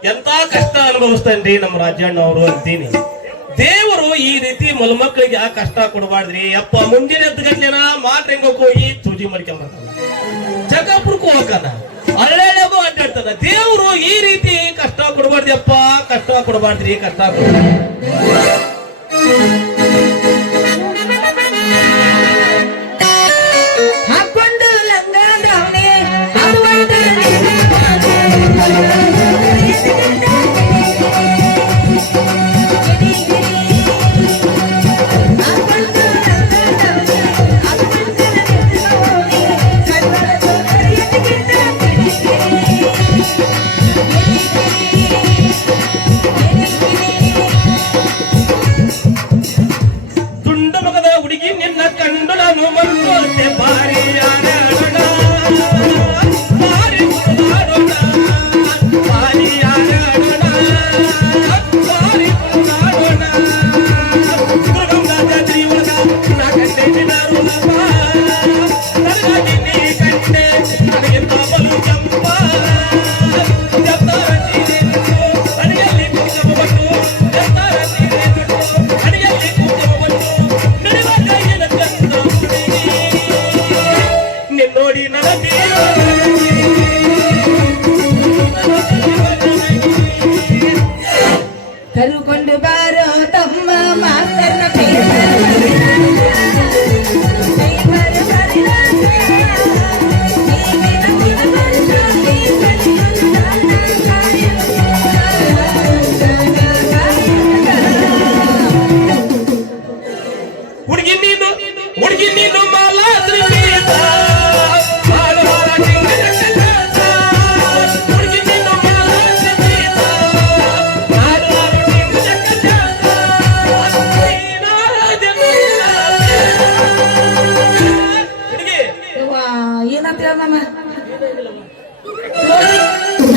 ಎಂತ ಕಷ್ಟ ಅನುಭವಿಸ್ತಾನ್ರಿ ನಮ್ಮ ರಾಜಣ್ಣ ಅವರು ಅಂತೀನಿ. ದೇವರು ಈ ರೀತಿ ಮಕ್ಕಳಿಗೆ ಆ ಕಷ್ಟ ಕೊಡಬಾರ್ದ್ರಿ ಅಪ್ಪ. ಮುಂದಿನ ಗಂಟೆನ ಮಾಡ್ರಿಂಗಕ್ಕೆ ಹೋಗಿ ಚೂಜಿ ಮಾಡ್ಕೊಂಬರ್ತಾನ, ಜಗಾಪುರಕ್ಕೂ ಹೋಗಾನ, ಅಲ್ಲೆಲ್ಲಗೂ ಅಡ್ಡಾಡ್ತಾನ. ದೇವರು ಈ ರೀತಿ ಕಷ್ಟ ಕೊಡಬಾರ್ದಿ ಅಪ್ಪ, ಕಷ್ಟ ಕೊಡಬಾರ್ದ್ರಿ, ಕಷ್ಟ ಕೊಡಬಾರ್ದು. ಹಾಕೊಂಡು ಲಂಗಾದವನೇ ಅದು ಒಂದು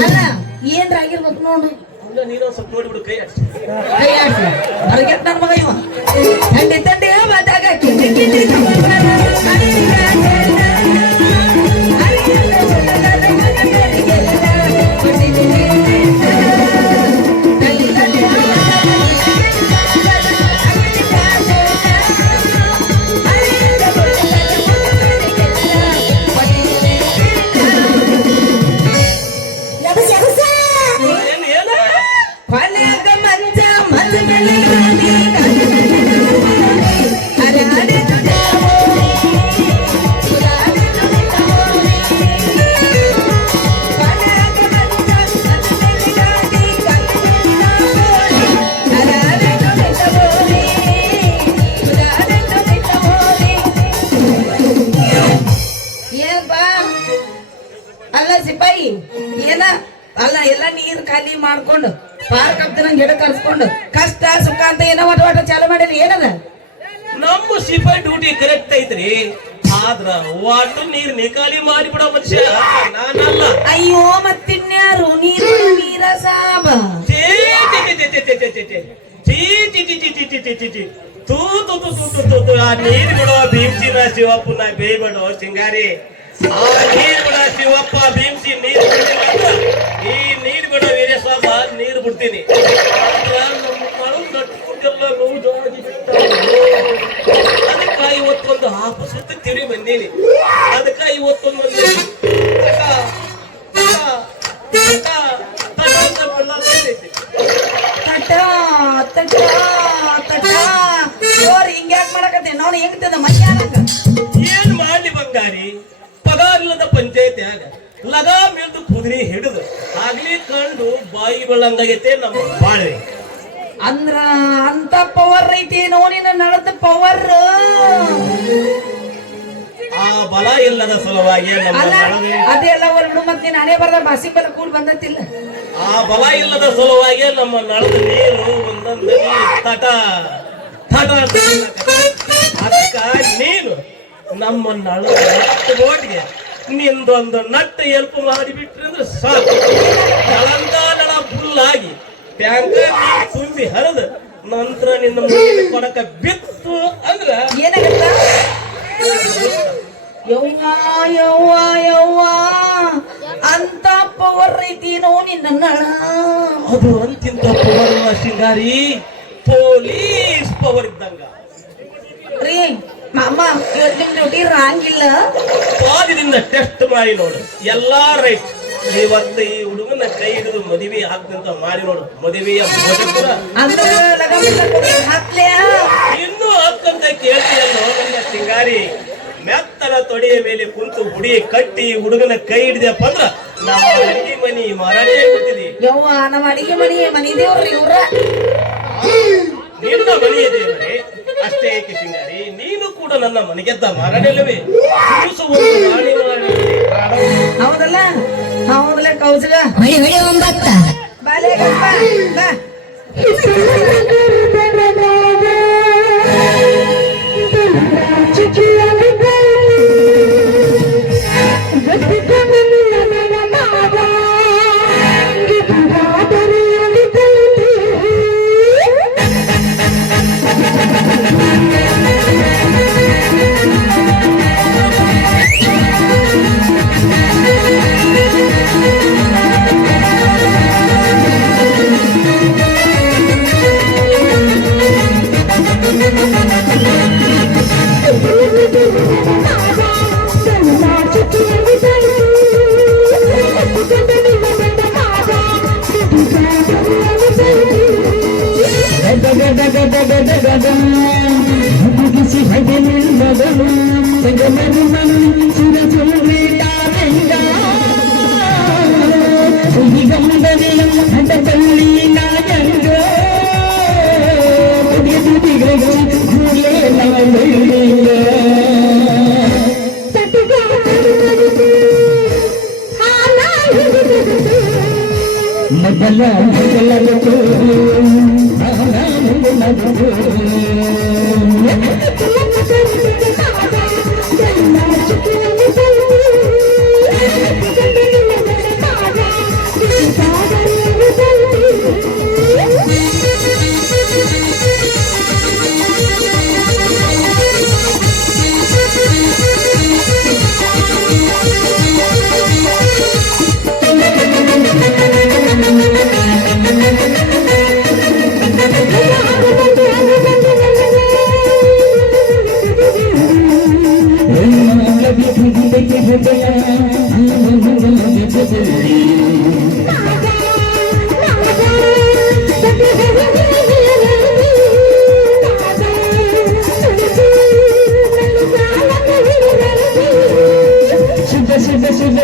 ಅಲ್ಲ ಏನ್ರ ಆಗಿರ್ಬೇಕು ನೋಡು. ನೀನು ಸ್ವಲ್ಪ ನೋಡ್ಬಿಡು ಕೈ ಅಷ್ಟೇ. ಕೈ ಆಡ್ಸಿ ಹೊರಗೆಟ್ ನನ್ ಮಗ ಇವ. ತಂಡಿ ತಂಡಿ ಮಾತಾಗ ಕಿಂಡಿ ಕಿಂಡಿ ಸಿಪಾಯಿ ಏನ ಅಲ್ಲ ಎಲ್ಲ ನೀರ್ ಖಾಲಿ ಮಾಡ್ಕೊಂಡು ಪಾರ್ಕ್ ಆಗ್ತಾನ ಗಿಡ ಕರ್ಸ್ಕೊಂಡು ಕಷ್ಟ ಸುಖ ಅಂತ ಏನೋ ಒಟ ಚಾಲು ಮಾಡಿರಿ ಏನದ ನಮ್ಮ ಸಿಪಾಯಿ ಡ್ಯೂಟಿ ಕರೆಕ್ಟ್ ಐತ್ರಿ. ಆದ್ರ ಒಟ್ಟು ನೀರ್ ನಿಕಾಲಿ ಮಾಡಿಬಿಡೋ ಮನುಷ್ಯ ನಾನಲ್ಲ. ಅಯ್ಯೋ ಮತ್ತಿನ್ಯಾರು ನೀರು ನೀರ ಸಾಬ ಆ ನೀರ್ ಬಿಡೋ ಭೀಮ್ಸಿನ ಶಿವಪ್ಪನ ಬೇಯ್ಬೇಡೋ ಸಿಂಗಾರಿ. ಆ ನೀರ್ ಬಿಡ ಶಿವಪ್ಪ ಭೀಮ್ಸಿ ನೀರ್ ಬಿಡ್ಲಿಲ್ಲ ಅಂದ್ರ ಈ ನೀರ್ ಬಿಡೋ ವೀರಸ್ವಾಮ ನೀರ್ ಬಿಡ್ತೀನಿ. ಅದಕ್ಕ ಇವತ್ತೊಂದು ಆಪಸತ್ತು ತಿರುಗಿ ಬಂದೀನಿ. ಅದಕ್ಕ ಇವತ್ತೊಂದು ಹಿಂಗ್ಯಾಕ್ ಮಾಡಕತ್ತಿ ನಾವು ಹೆಂಗ್ತದ ಮಧ್ಯಾಹ್ನಕ್ಕ ಏನ್ ಮಾಡ್ಲಿ ಬಂಗಾರಿ, ಪಗಾರಿಲ್ಲದ ಪಂಚಾಯತ್ಯಾಗ ಲಗಾಮ್ ಎಂದು ಕುದುರೆ ಹಿಡಿದು ಆಗ್ಲಿ ಕಂಡು ಬಾಯಿ ಬೆಳ್ಳಂಗಾಗೈತೆ ನಮ್ಮ ಬಾಳ್ವೆ. ಅಂದ್ರ ಅಂತ ಪವರ್ ಐತಿ ನೋಡಿನ ನಳದ ಪವರ್. ಆ ಬಲ ಇಲ್ಲದ ಸಲುವಾಗಿ ನಮ್ಮ ಅಲ್ಲ ನಳದೆ ಅದೆಲ್ಲ ಹೊರಡು ಮತ್ತೆ ನಾನೇ ಬರ್ದ ಬಾಸಿ ಬಲ ಕೂಡ್ ಬಂದತ್ತಿಲ್ಲ. ಆ ಬಲ ಇಲ್ಲದ ಸಲುವಾಗಿ ನಮ್ಮ ನಳದ ನೀರು ಒಂದೊಂದು ತಟ ತಟ ಅದಕ್ಕ ನೀನು ನಮ್ಮ ನಳದ ಬೋಟ್ಗೆ ನಿಂದೊಂದು ನಟ್ಟ ಎಲ್ಪ್ ಮಾಡಿಬಿಟ್ರಿ ಅಂದ್ರೆ ಸಾಕು. ನಳಂದ ನಳ ಫುಲ್ಲಾಗಿ ಟ್ಯಾಂಕರ್ ನೀರು ತುಂಬಿ ಹರಿದು ನಂತರ ನಿನ್ನ ಮನೆಯಲ್ಲಿ ಕೊಡಕ ಬಿತ್ತು ಅಂದ್ರ ಏನಾಗತ್ತ ಯವ್ವ ಯವ್ವ ಯವ್ವ ಅಂತ ಪವರ್ ಐತಿ ನೋ ನಿನ್ನ ನಳ. ಅದು ಅಂತಿಂತ ಪವರ್ ಸಿಂಗಾರಿ, ಪೊಲೀಸ್ ಪವರ್ ಇದ್ದಂಗ. ರೀ ಮಾಮ ಇವತ್ತು ನಿಮ್ ಡ್ಯೂಟಿ ರಾಂಗಿಲ್ಲ. ಪಾದದಿಂದ ಟೆಸ್ಟ್ ಮಾಡಿ ನೋಡು, ಎಲ್ಲಾ ರೈಟ್. ಇವತ್ತು ಈ ಹುಡುಗನ ಕೈ ಹಿಡಿದು ಮದುವೆ ಆಗ್ತಂತ ಮಾಡಿ ನೋಡು, ಮದುವೆಯ ಅಂದ್ರೆ ಹಾಕ್ಲೇ ಇನ್ನೂ ಹಕ್ಕಂತ ಕೇಳ್ತೀಯಲ್ಲೋ ನನ್ನ ಸಿಂಗಾರಿ. ಮೆತ್ತನ ತೊಡೆಯ ಮೇಲೆ ಕುಂತು ಹುಡಿ ಕಟ್ಟಿ ಹುಡುಗನ ಕೈ ಹಿಡಿದಪ್ಪ ಅಂದ್ರ ನಮ್ಮ ಅಡಿಗೆ ಮನಿ ಮಾರಾಟೇ ಆಗ್ಬಿಡ್ತಿದಿ. ಯವ್ವ ನಮ್ಮ ಅಡಿಗೆ ಮನಿ ದೇವ್ರಿ ಇವ್ರ ನಿನ್ನ ಮನೆಯ ದೇವರೇ ಅಷ್ಟೇ ಏಕೆ ಸಿಂಗಾರಿ, ನೀನು ಕೂಡ ನನ್ನ ಮನೆಗೆದ್ದ ಮಾರಾಟಲ್ಲವೇ? ಹೌದಲ್ಲ ಹೌದಲ್ಲ ಕೌಸಗ ಬಾಲೆ ಬಾ Thank you.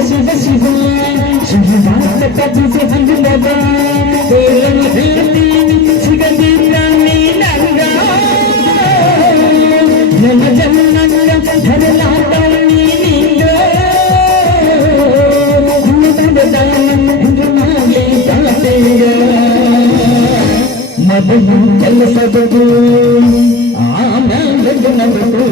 ಶಿವ ಶಿವ ಶಿವನಾಥ ಕದಿಸಿ ಹಂಗದ ಹೇಳಲು ಹೇಳ್ತೀನಿ ಸಿಗದಿಲ್ಲ ನೀನಂಗ ನನ್ನ ಜನ್ಮಂಗ ಧರಲಾಟ ನೀನಿಂಗ ಮೊದಲು ಕೆಲಸದದು ಆಮೇಲೆ ನಗದು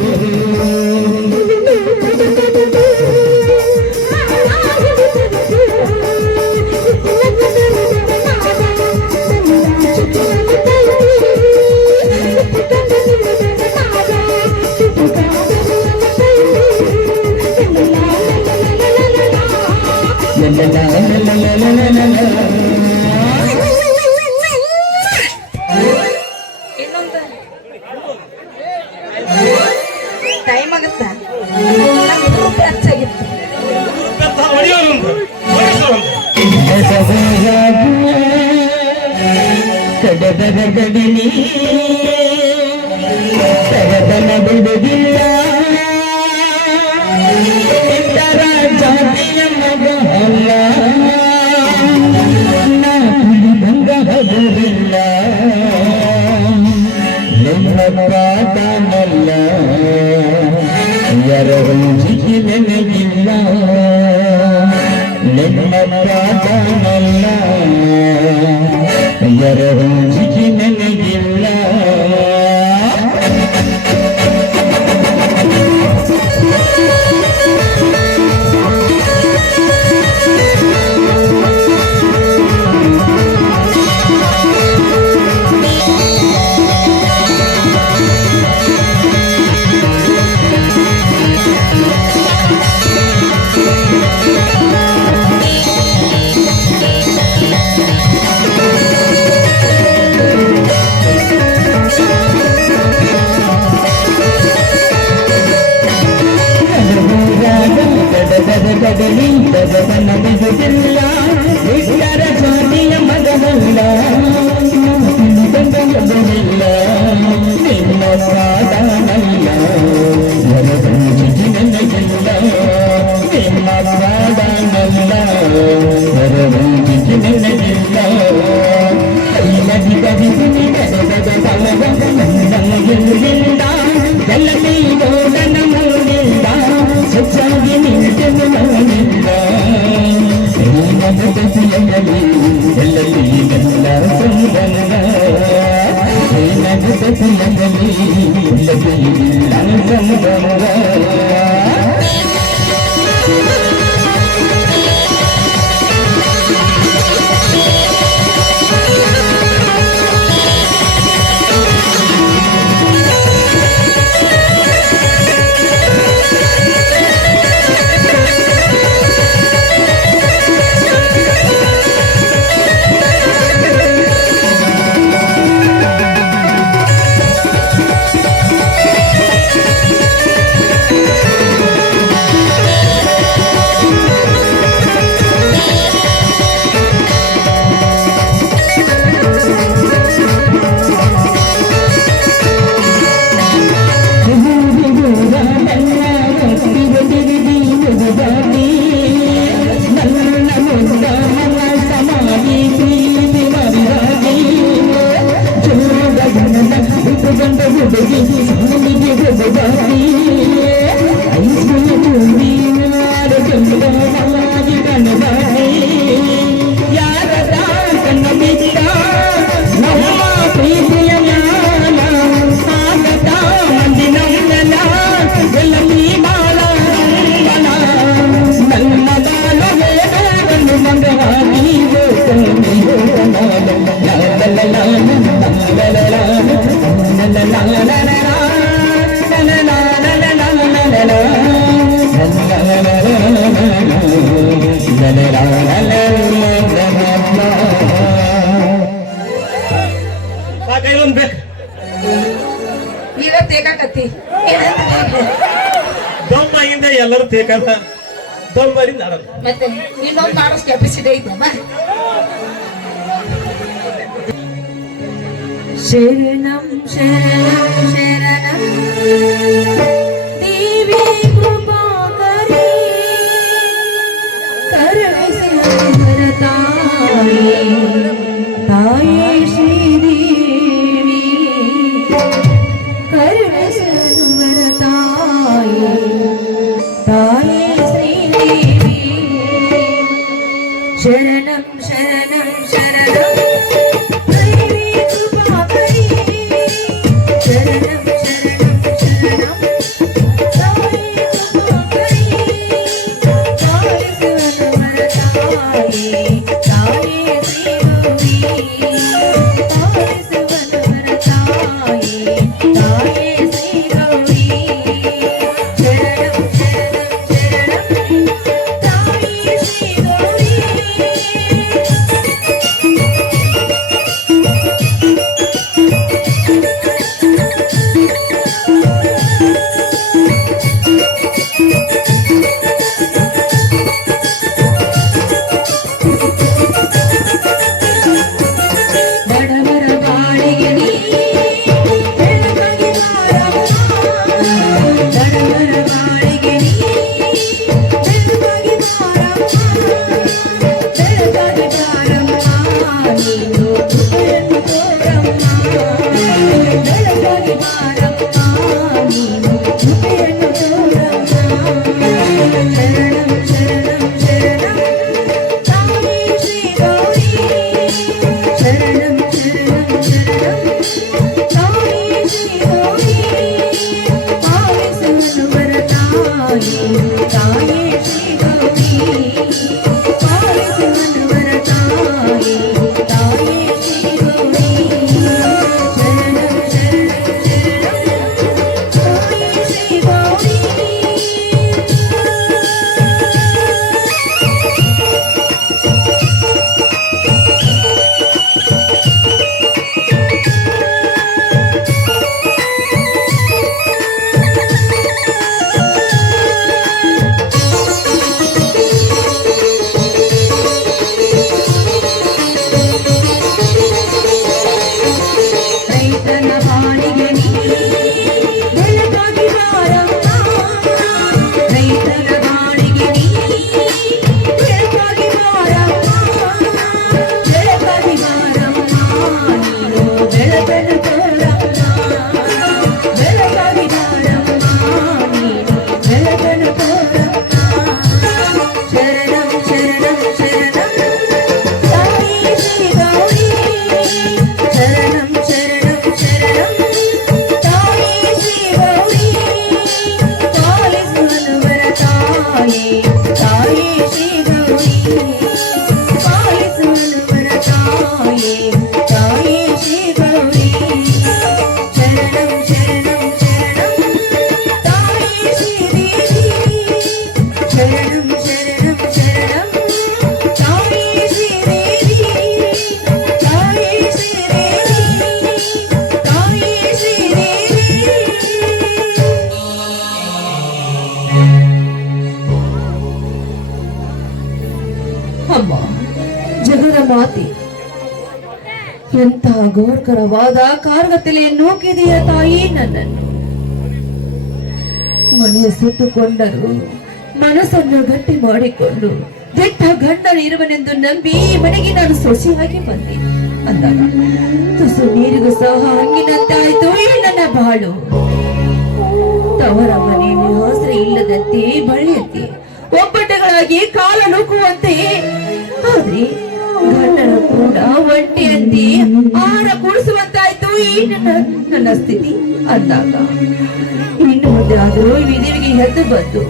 ಇನ್ನೊಂದು ಟೈಮ್ ಆಗುತ್ತಾ ಹೆಚ್ಚಾಗಿತ್ತು ಕಡದರ ಗಡಿನಿ ಕಡದನ ಬಿಡುವುದಿಲ್ಲ ಇತರ ಜಾತಿಯ ಮಗ ಅಲ್ಲ ನಾ ಭಂಗ ಹಗರಿಲ್ಲ ನಿಮ್ಮ ಪ್ರಾತನಲ್ಲ ಎರವಂಜಿಗೆ ನನಗಿಲ್ಲ ನಿಮ್ಮ ಪ್ರಾತನಲ್ಲ ಎರವಂಜಿಗೆ ನನಗಿಲ್ಲ ಕಡಲಿ ಬದನ ಬಿಡುವುದಿಲ್ಲ ಇತರ ಜಾತಿಯ ಮಗನಲ್ಲ ಬಂದಲ್ಲ ನಿಮ್ಮ ಪ್ರಾಣನಲ್ಲ ಹೊರಬಂಜಿಗೆ ನನಗಿಲ್ಲ ನಿಮ್ಮ ಪ್ರಾಣನಲ್ಲ ಹೊರಬಂಜಿಗೆ ನನಗಿಲ್ಲ ನದಿ ಕವಿಸಿನಿ ನಮಗೆಲ್ಲಿಂದ ಎಲ್ಲವೂ ನನ್ನ ಮೂಲಿಂದ ಹೆಚ್ಚಾಗಿ ನಿಂತನು ನಾನಿಲ್ಲ ನಗದಸಿಯಲ್ಲಿ ಎಲ್ಲಲ್ಲಿ ನನ್ನ ಸಂಬಂಧ ನಗದಸಿಯಲ್ಲಿ ಎಲ್ಲಲ್ಲಿ ನನ್ನ ಸಂಬಂಧ ಈಗ ತೇಕಾಕತ್ತಿ ದೊಂಬಾಯಿಂದ ಎಲ್ಲರೂ ತೇಕಲ್ಲ ದೊಂಬರಿಂದ ಆಡಲ್ಲ ಮತ್ತೆ ಇನ್ನೊಂದು ಮಾಡೋ ಕೆಪಾಸಿಟಿ ಐತಮ್ಮ. ಶರಣಂ ಶರಣಂ ಶರಣಂ ದೇವಿ ಕೃಪಾಕರಿ ಕರುಣಿಸಿ ಹನುಮರ ತಾಯೇ ತಾಯೇ ಶ್ರೀದೇವಿ ಕರುಣಿಸಿ ಹನುಮರ ತಾಯೇ ತಾಯೇ ಶ್ರೀದೇವಿ ಶರಣಂ ಶರಣಂ ಶರಣಂ दैवी कृपा करी शरणं शरणं शरणं दैवी कृपा करी ताये हनुमर ताये ताये श्री गौरी ताये हनुमर ताये ताये श्री गौरी शरणं शरणं शरणं ताये श्री गौरी ಬಡವರ ಬಾಳಿಗೆ ನೀ ಬೆಳಕಾಗಿ ಬಾರಮ್ಮ ಬಡವರ ಬಾಳಿಗೆ ನೀ ಬೆಳಕಾಗಿ ಬಾರಮ್ಮ ಬೆಳಕಾಗಿ ಬಾರಮ್ಮ ನೀನು ಕೃಪೆಯನ್ನು ತೋರಮ್ಮ ಬೆಳಕಾಗಿ ಬಾರಮ್ಮ ನೀನು ಕೃಪೆಯನ್ನು ತೋರಮ್ಮ ಶರಣಂ ಶರಣಂ ಶರಣಂ ತಾಯಿ ಶ್ರೀ ಗೌರಿ ಶರಣಂ ಶರಣಂ ಶರಣಂ ತಾಯಿ ಶ್ರೀ ಗೌರಿ ಪಾಲಿಸು ಹನುಮರ ತಾಯಿ ತಾಯೇ ಶ್ರೀ ಗೌರಿ ಪಾಲಿಸು ಹನುಮರ ತಾಯಿ ತಾಯೇ ಶ್ರೀ ಗೌರಿ ಶರಣಂ ಶರಣಂ ಶರಣಂ ತಾಯಿ ಶ್ರೀ ಗೌರಿ ರೈತನ ಬಾಳಿಗೆ ನೀ ಬೆಳಕಾಗಿ ಬಾರಮ್ಮ ರೈತನ ಬಾಳಿಗೆ ನೀ ಬೆಳಕಾಗಿ ಬಾರಮ್ಮ ಬೆಳಕಾಗಿ ಬಾರಮ್ಮ ನೀನು ಬೆಳಕನ್ನು ತೋರಮ್ಮ ಬೆಳಕಾಗಿ ಬಾರಮ್ಮ ನೀನು ಬೆಳಕನ್ನು ತೋರಮ್ಮ ಶರಣಂ ಶರಣಂ ಶರಣಂ ತಾಯಿ ಶ್ರೀ ಗೌರಿ ಶರಣಂ ಶರಣಂ ಶರಣಂ ತಾಯಿ ಶ್ರೀ ಗೌರಿ ಪಾಲಿಸು ಹನುಮರ ತಾಯೇ ತಾಯೇ ಶ್ರೀ ಗೌರಿ ಪಾಲಿಸು ಹನುಮರ ತಾಯೇ ತಾಯೇ ಶ್ರೀ ಗೌರಿ ಶರಣಂ ಶರಣಂ ಶರಣಂ ತಾಯಿ ಶ್ರೀದೇವಿ ಶರಣಂ ಶರಣಂ ಶರಣಂ ತಾಯಿ ಶ್ರೀದೇವಿ ತಾಯಿ ಶ್ರೀದೇವಿ ತಾಯಿ ಶ್ರೀದೇವಿ ಅಮ್ಮ ಜಗದ ಮಾತೆ ಎಂತಹ ಘೋರಕರವಾದ ಕಾರ್ಗತ್ತಲೆಯನ್ನು ನೂಕಿದೆಯ ತಾಯಿ ನನ್ನನ್ನು ಮನೆಯ ಸುತ್ತುಕೊಂಡರು ಮನಸ್ಸನ್ನು ಗಟ್ಟಿ ಮಾಡಿಕೊಂಡು ದಿಟ್ಟ ಗಂಡನ ಇರುವನೆಂದು ನಂಬಿ ಈ ಮನೆಗೆ ನಾನು ಸೊಸೆಯಾಗಿ ಬಂದೆ ಅಂದಾಗ ತುಸು ನೀರಿಗೂ ಸಹ ಹಂಗಿನಂತಾಯ್ತು ಈ ನನ್ನ ಬಾಳು ತವರ ಮನೆ ಆಸರೆ ಇಲ್ಲದಂತೆ ಬಳಿಯಂತೆ ಒಬ್ಬಟ್ಟಗಳಾಗಿ ಕಾಲ ನೂಕುವಂತೆ ಆದ್ರೆ ಗಂಡನ ಕೂಡ ಒಂಟಿಯಂತೆ ಆಹಾರ ಕುಡಿಸುವಂತಾಯ್ತು ಈ ನನ್ನ ಸ್ಥಿತಿ ಅಂದಾಗ ಇನ್ನು ಮುಂದೆ ಆದರೂ ಈ ದೇವಿಗೆ ಎದ್ದು ಬಂದು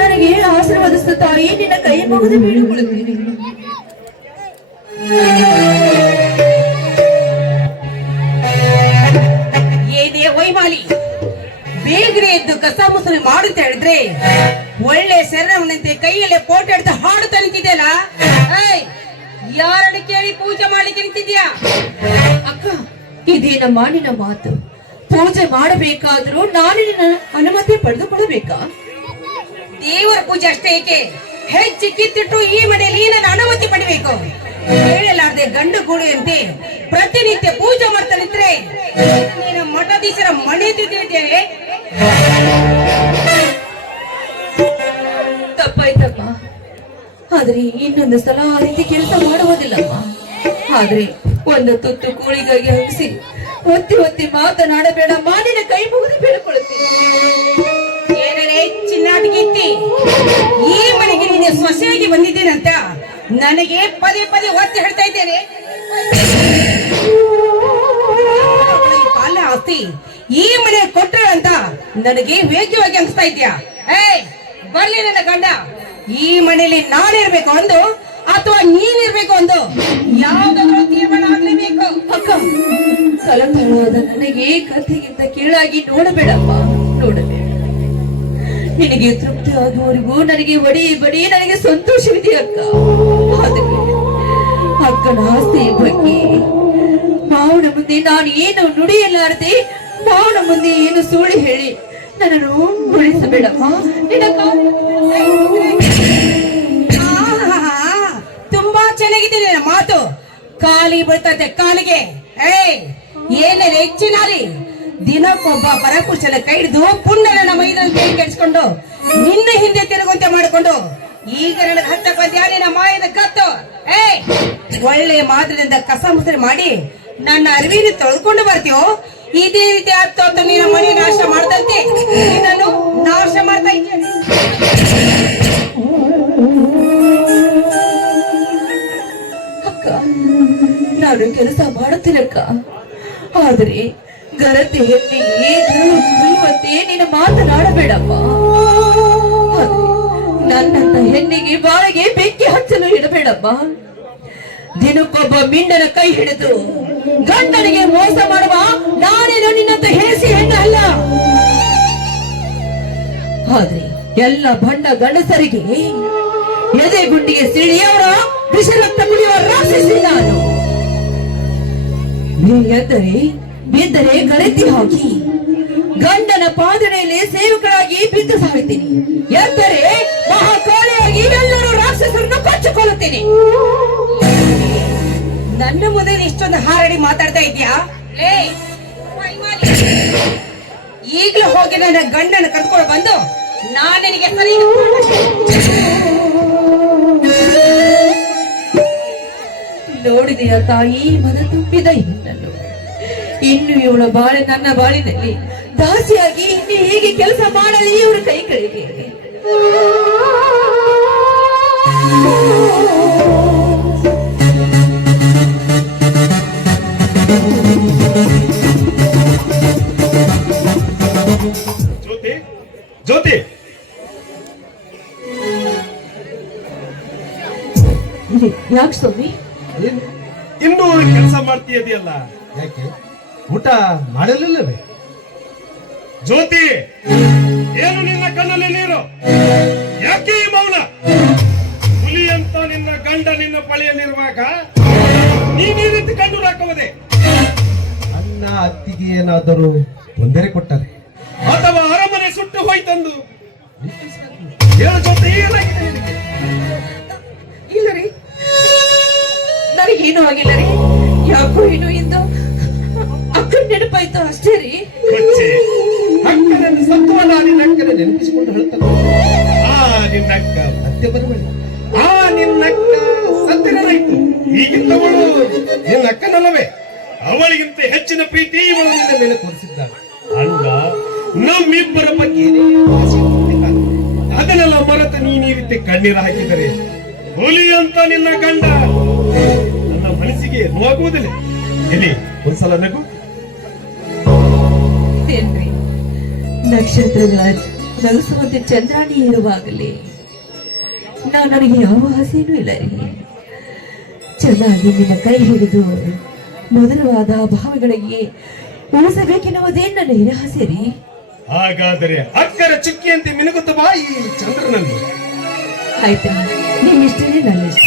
ನನಗೆ ಆಶೀರ್ವದಿಸಿದ ತಾಯಿ ನಿನ್ನ ಕೈ ಮುಗಿದು ಬೀಳಿಕೊಳ್ಳುತ್ತೇನೆ. ಏನೇ ವೈಮಾಲಿ ಬೇಗನೆ ಎದ್ದು ಕಸ ಮುಸುರಿ ಮಾಡುತ್ತಾ ಹೇಳಿದ್ರೆ ಒಳ್ಳೆ ಶರಣವನಂತೆ ಕೈಯಲ್ಲೇ ಫೋಟೋ ಹಿಡಿದು ಹಾಡುತ್ತಾ ನಿಂತಿದ್ಯಲ್ಲ. ಯಾರನ್ನು ಕೇಳಿ ಪೂಜೆ ಮಾಡ್ಲಿಕ್ಕೆ ನಿಂತಿದ್ಯಾ? ಅಕ್ಕ ಇದೇನಮ್ಮ ನಿನ್ನ ಮಾತು? ಪೂಜೆ ಮಾಡಬೇಕಾದ್ರೂ ನಾನು ನಿನ್ನ ಅನುಮತಿ ಪಡೆದುಕೊಳ್ಳಬೇಕಾ? ದೇವರ ಪೂಜೆ ಅಷ್ಟೇ ಏಕೆ, ಹೆಚ್ಚು ಕಿತ್ತಿಟ್ಟು ಈ ಮನೆಯಲ್ಲಿ ನನ್ನ ಅನುಮತಿ ಪಡಿಬೇಕು. ಹೇಳಲಾರ್ದೆ ಗಂಡು ಗೂಡಿಯಂತೆ ಪ್ರತಿನಿತ್ಯ ಪೂಜೆ ಮಾಡ್ತಾ ನಿಂತ್ರೆ ನೀನು ಮಠಾಧೀಶರ ಮನೆ ತಿಳಿತೇನೆ. ತಪ್ಪಾಯ್ತಪ್ಪ, ಆದ್ರೆ ಇನ್ನೊಂದು ಸಲ ಆ ರೀತಿ ಕೆಲಸ ಮಾಡುವುದಿಲ್ಲಮ್ಮ. ಆದ್ರೆ ಒಂದು ತುತ್ತು ಕೋಳಿಗಾಗಿ ಹಂಗಿಸಿ ಒತ್ತಿ ಒತ್ತಿ ಮಾತನಾಡಬೇಡ, ಮಾನಿನ ಕೈ ಮುಗಿದು ಬೇಡಿಕೊಳ್ಳುತ್ತೇನೆ. ಏನರೇ ಚಿನ್ನಾಟಗಿತ್ತಿ, ಈ ಮನೆಗೆ ನೀನು ಸೊಸೆಯಾಗಿ ಬಂದಿದ್ದೇನಂತ ನನಗೆ ಪದೇ ಪದೇ ಒತ್ತಿ ಹೇಳ್ತಾ ಇದ್ದೇನೆ. ಪಾಲ ಆಸ್ತಿ ಈ ಮನೆ ಕೊಟ್ಟರೆ ಅಂತ ನನಗೆ ವೇಗವಾಗಿ ಅನಿಸ್ತಾ ಇದ್ಯಾ? ಬರ್ಲಿ ನನ್ನ ಗಂಡ, ಈ ಮನೆಯಲ್ಲಿ ನಾನಿರ್ಬೇಕು ಒಂದು ಅಥವಾ ನೀನಿರ್ಬೇಕು ಒಂದು, ಯಾವ್ದಾದ್ರೂ ತೀರ್ಮಾನ ಆಗ್ಲೇಬೇಕು. ಅಕ್ಕ, ಕಲಕಲವಾದ ನನಗೆ ಕಥೆಗಿಂತ ಕೀಳಾಗಿ ನೋಡಬೇಡಪ್ಪ, ನೋಡಬೇಡ. ನಿನಗೆ ತೃಪ್ತಿ ಆಗುವವರೆಗೂ ನನಗೆ ಬಡಿ ಬಡಿ ನನಗೆ ಸಂತೋಷವಿದೆ ಅಕ್ಕ. ಆದ್ರೆ ಅಕ್ಕನ ಆಸ್ತಿಯ ಬಗ್ಗೆ ಮಾವನ ಮುಂದೆ ನಾನು ಏನು ನುಡಿಯಲಾರದೆ, ಮಾವನ ಮುಂದೆ ಏನು ಸುಳ್ಳು ಹೇಳಿ ನನ್ನನ್ನು ಉಳಿಸಬೇಡಮ್ಮ. ತುಂಬಾ ಚೆನ್ನಾಗಿದೆ ನಿನ್ನ ಮಾತು, ಕಾಲಿ ಬೀಳ್ತದೆ ಕಾಲಿಗೆ. ಏನೇ ಹೆಚ್ಚಿನಾರಿ ದಿನಕ್ಕೊಬ್ಬ ಪರಪುರುಷನ ಕೈ ಹಿಡಿದು ಪುಣ್ಯನ ಮೈದಂತೆ ಕೆಡಿಸ್ಕೊಂಡು ನಿನ್ನ ಹಿಂದೆ ತಿರುಗುವಂತೆ ಮಾಡಿಕೊಂಡು ಈಗ ನನಗೆ ಹಚ್ಚ ಪದ್ಯ ನಿನ್ನ ಮಾಯದ ಕತ್ತು. ಒಳ್ಳೆ ಮಾತ್ರದಿಂದ ಕಸ ಮುಸರಿ ಮಾಡಿ ನನ್ನ ಅರಿವಿನ ತೊಳ್ಕೊಂಡು ಬರ್ತೀವೋ, ಇದೇ ರೀತಿ ಆಗ್ತಾ ಅಂತ ನಿನ್ನ ಮನೆ ನಾಶ ಮಾಡ್ದಂತೆ ನಿನ್ನನ್ನು ನಾಶ ಮಾಡ್ತಾ ಇದ್ದೇನೆ. ಅಕ್ಕ, ನಾನು ಕೆಲಸ ಮಾಡುತ್ತೀನಕ್ಕ, ಆದ್ರೆ ಗರತೆ ಹೆಣ್ಣಿಗೆ ಬೀಳುವಂತೆ ನೀನು ಮಾತನಾಡಬೇಡಪ್ಪ. ನನ್ನಂತ ಹೆಣ್ಣಿಗೆ ಬಾಳಿಗೆ ಬೆಂಕಿ ಹಚ್ಚಲು ಇಡಬೇಡಪ್ಪ. ದಿನಕ್ಕೊಬ್ಬ ಮಿಂಡನ ಕೈ ಹಿಡಿದು ಗಂಡನಿಗೆ ಮೋಸ ಮಾಡುವ ನಾನೇನು ನಿನ್ನಂತ ಹೇಸಿ ಹೆಣ್ಣು ಅಲ್ಲ. ಆದ್ರೆ ಎಲ್ಲ ಬಣ್ಣ ಗಂಡಸರಿಗೆ ಎದೆ ಗುಂಡಿಗೆ ಸಿಳಿಯವರ ವಿಷರಕ್ತ ಕುಡಿಯುವ ರಾಕ್ಷಸಿ ನಾನು. ಬಿದ್ದರೆ ಗರತಿ ಹಾಕಿ ಗಂಡನ ಪಾದನೆಯಲ್ಲಿ ಸೇವಕರಾಗಿ ಬಿದ್ದು ಸಾಗುತ್ತೀನಿ. ಎಂದರೆ ಮಹಾಕಾಳಿಯಾಗಿ ಎಲ್ಲರೂ ರಾಕ್ಷಸರನ್ನು ಕೊಚ್ಚಿಕೊಳ್ಳುತ್ತೇನೆ. ನನ್ನ ಮುಂದೆ ಇಷ್ಟೊಂದು ಹಾರಡಿ ಮಾತಾಡ್ತಾ ಇದ್ಯಾ? ಈಗಲೂ ಹೋಗಿ ನನ್ನ ಗಂಡನ ಕರ್ಕೊಂಡು ಬಂದು ನಾನು ನಿನಗೆ ಸರಿ ನೋಡಿದೆಯ ತಾಯಿ ಮನ ತುಂಬಿದ ಹೆಣ್ಣನ್ನು. ಇನ್ನು ಇವಳ ಬಾಳೆ ನನ್ನ ಬಾಳಿನಲ್ಲಿ ದಾಸಿಯಾಗಿ ಇನ್ನು ಹೇಗೆ ಕೆಲಸ ಮಾಡಲಿ ಇವರ ಕೈ ಕಡೆಗೆ. ಜ್ಯೋತಿ, ಜ್ಯೋತಿ, ಯಾಕೆ ಸ್ವಾಮಿ ಇನ್ನೂ ಕೆಲಸ ಮಾಡ್ತೀಯಲ್ಲ? ಯಾಕೆ ಊಟ ಮಾಡಲಿಲ್ಲವೇ? ಜ್ಯೋತಿ, ಏನು ನಿನ್ನ ಕಣ್ಣಲ್ಲಿ ನೀರು? ಯಾಕೆ ಈ ಮೌನ? ಹುಲಿ ಅಂತ ನಿನ್ನ ಗಂಡ ನಿನ್ನ ಪಳೆಯಲ್ಲಿರುವಾಗ ನೀನು ಈ ರೀತಿ ಕಣ್ಣು ಹಾಕುವುದೇ? ಅನ್ನ ಅತ್ತಿಗೆ ಏನಾದರೂ ತೊಂದರೆ ಕೊಟ್ಟರೆ ಅಥವಾ ಅರಮನೆ ಸುಟ್ಟು ಹೋಯ್ತಂದು ಹೇಳು ಜ್ಯೋತಿ, ಏನಾಗಿದೆ ನಿನಗೆ? ಇಲ್ಲ ರೀ, ನನಗೇನು ಆಗಿಲ್ಲ ರೀ. ಯಾಕೋ ಏನು ಇಂದು ಅಕ್ಕನ ನೆನಪಾಯ್ತು ಅಷ್ಟೇ ರೀ. ಅಕ್ಕನನ್ನು ಸತ್ವನ ನಿನ್ನ ಅಕ್ಕನ ನೆನಪಿಸಿಕೊಂಡು ಹೇಳ್ತಾನೆ. ನಿನ್ನ ಅಕ್ಕ ಮತ್ತೆ ಬರಬೇಡ. ನಿನ್ನಕ್ಕ ಸತ್ತಿರನಾಯ್ತು. ಈಗಿದ್ದವಳು ನಿನ್ನ ಅಕ್ಕನಲ್ಲವೇ? ಅವಳಿಗಿಂತ ಹೆಚ್ಚಿನ ಪ್ರೀತಿ ಇವಳು ನಿನ್ನ ಮೇಲೆ ತೋರಿಸಿದ್ದಾಳೆ. ಅಲ್ಲ, ನಮ್ಮಿಬ್ಬರ ಬಗ್ಗೆ ಅದನ್ನೆಲ್ಲ ಮರೆತ ನೀನು ಈ ರೀತಿ ಕಣ್ಣೀರು ಹಾಕಿದರೆ ಹುಲಿ ಅಂತ ನಿನ್ನ ಗಂಡ ನನ್ನ ಮನಸ್ಸಿಗೆ ನೋವಾಗುವುದಿಲ್ಲ. ಇಲ್ಲಿ ಒಂದ್ಸಲ ನಗು. ನಕ್ಷತ್ರಗಳ ನಗಿಸುವಂತೆ ಚಂದ್ರಾಣಿ ಇರುವಾಗಲೇ ನನಗೆ ಯಾವ ಆಸೆನೂ ಇಲ್ಲ ರೀ. ಚೆನ್ನಾಗಿ ನಿನ್ನ ಕೈ ಹಿಡಿದು ಮಧುರವಾದ ಭಾವಗಳಿಗೆ ಉಳಿಸಬೇಕೆನ್ನುವುದೇ ನನ್ನ ಏನ ಆಸೆ ರೀ. ಹಾಗಾದರೆ ಅಕ್ಕರ ಚುಕ್ಕಿಯಂತೆ ಮಿನುಗುತ್ತ ಬಾ ಈ ಚಂದ್ರನಲ್ಲಿ. ಆಯ್ತು, ನಿಮ್ಮಿಷ್ಟೇ ನನ್ನ ಇಷ್ಟ.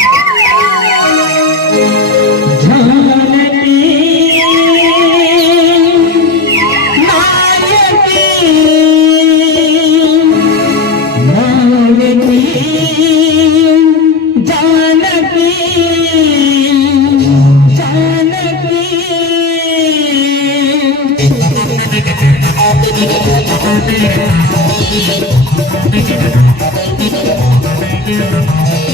Thank you.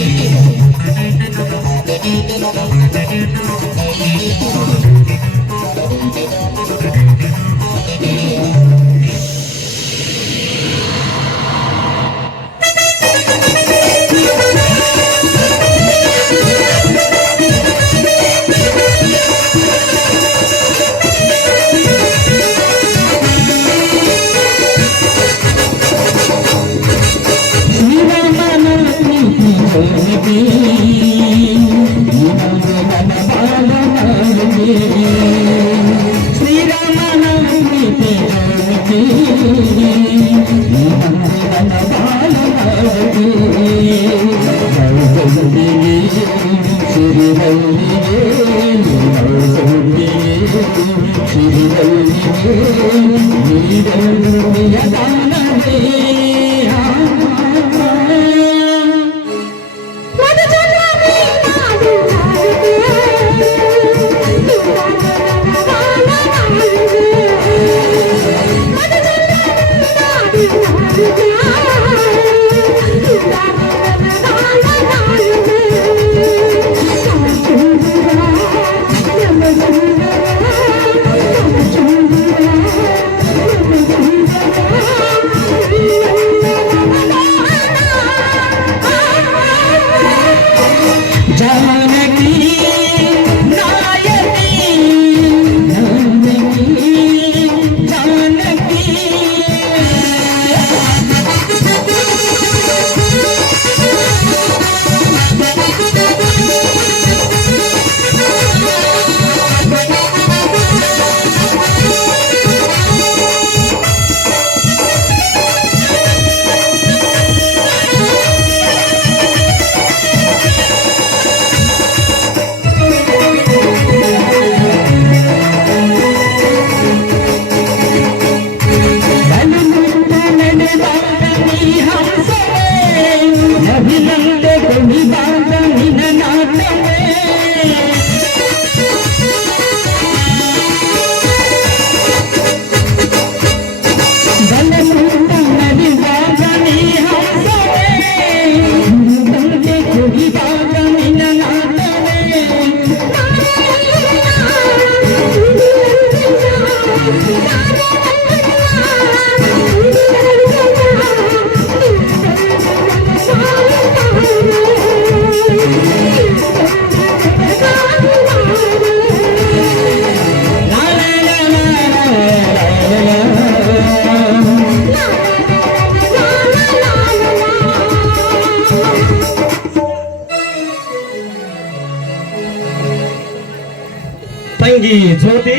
ತಂಗಿ ಜ್ಯೋತಿ,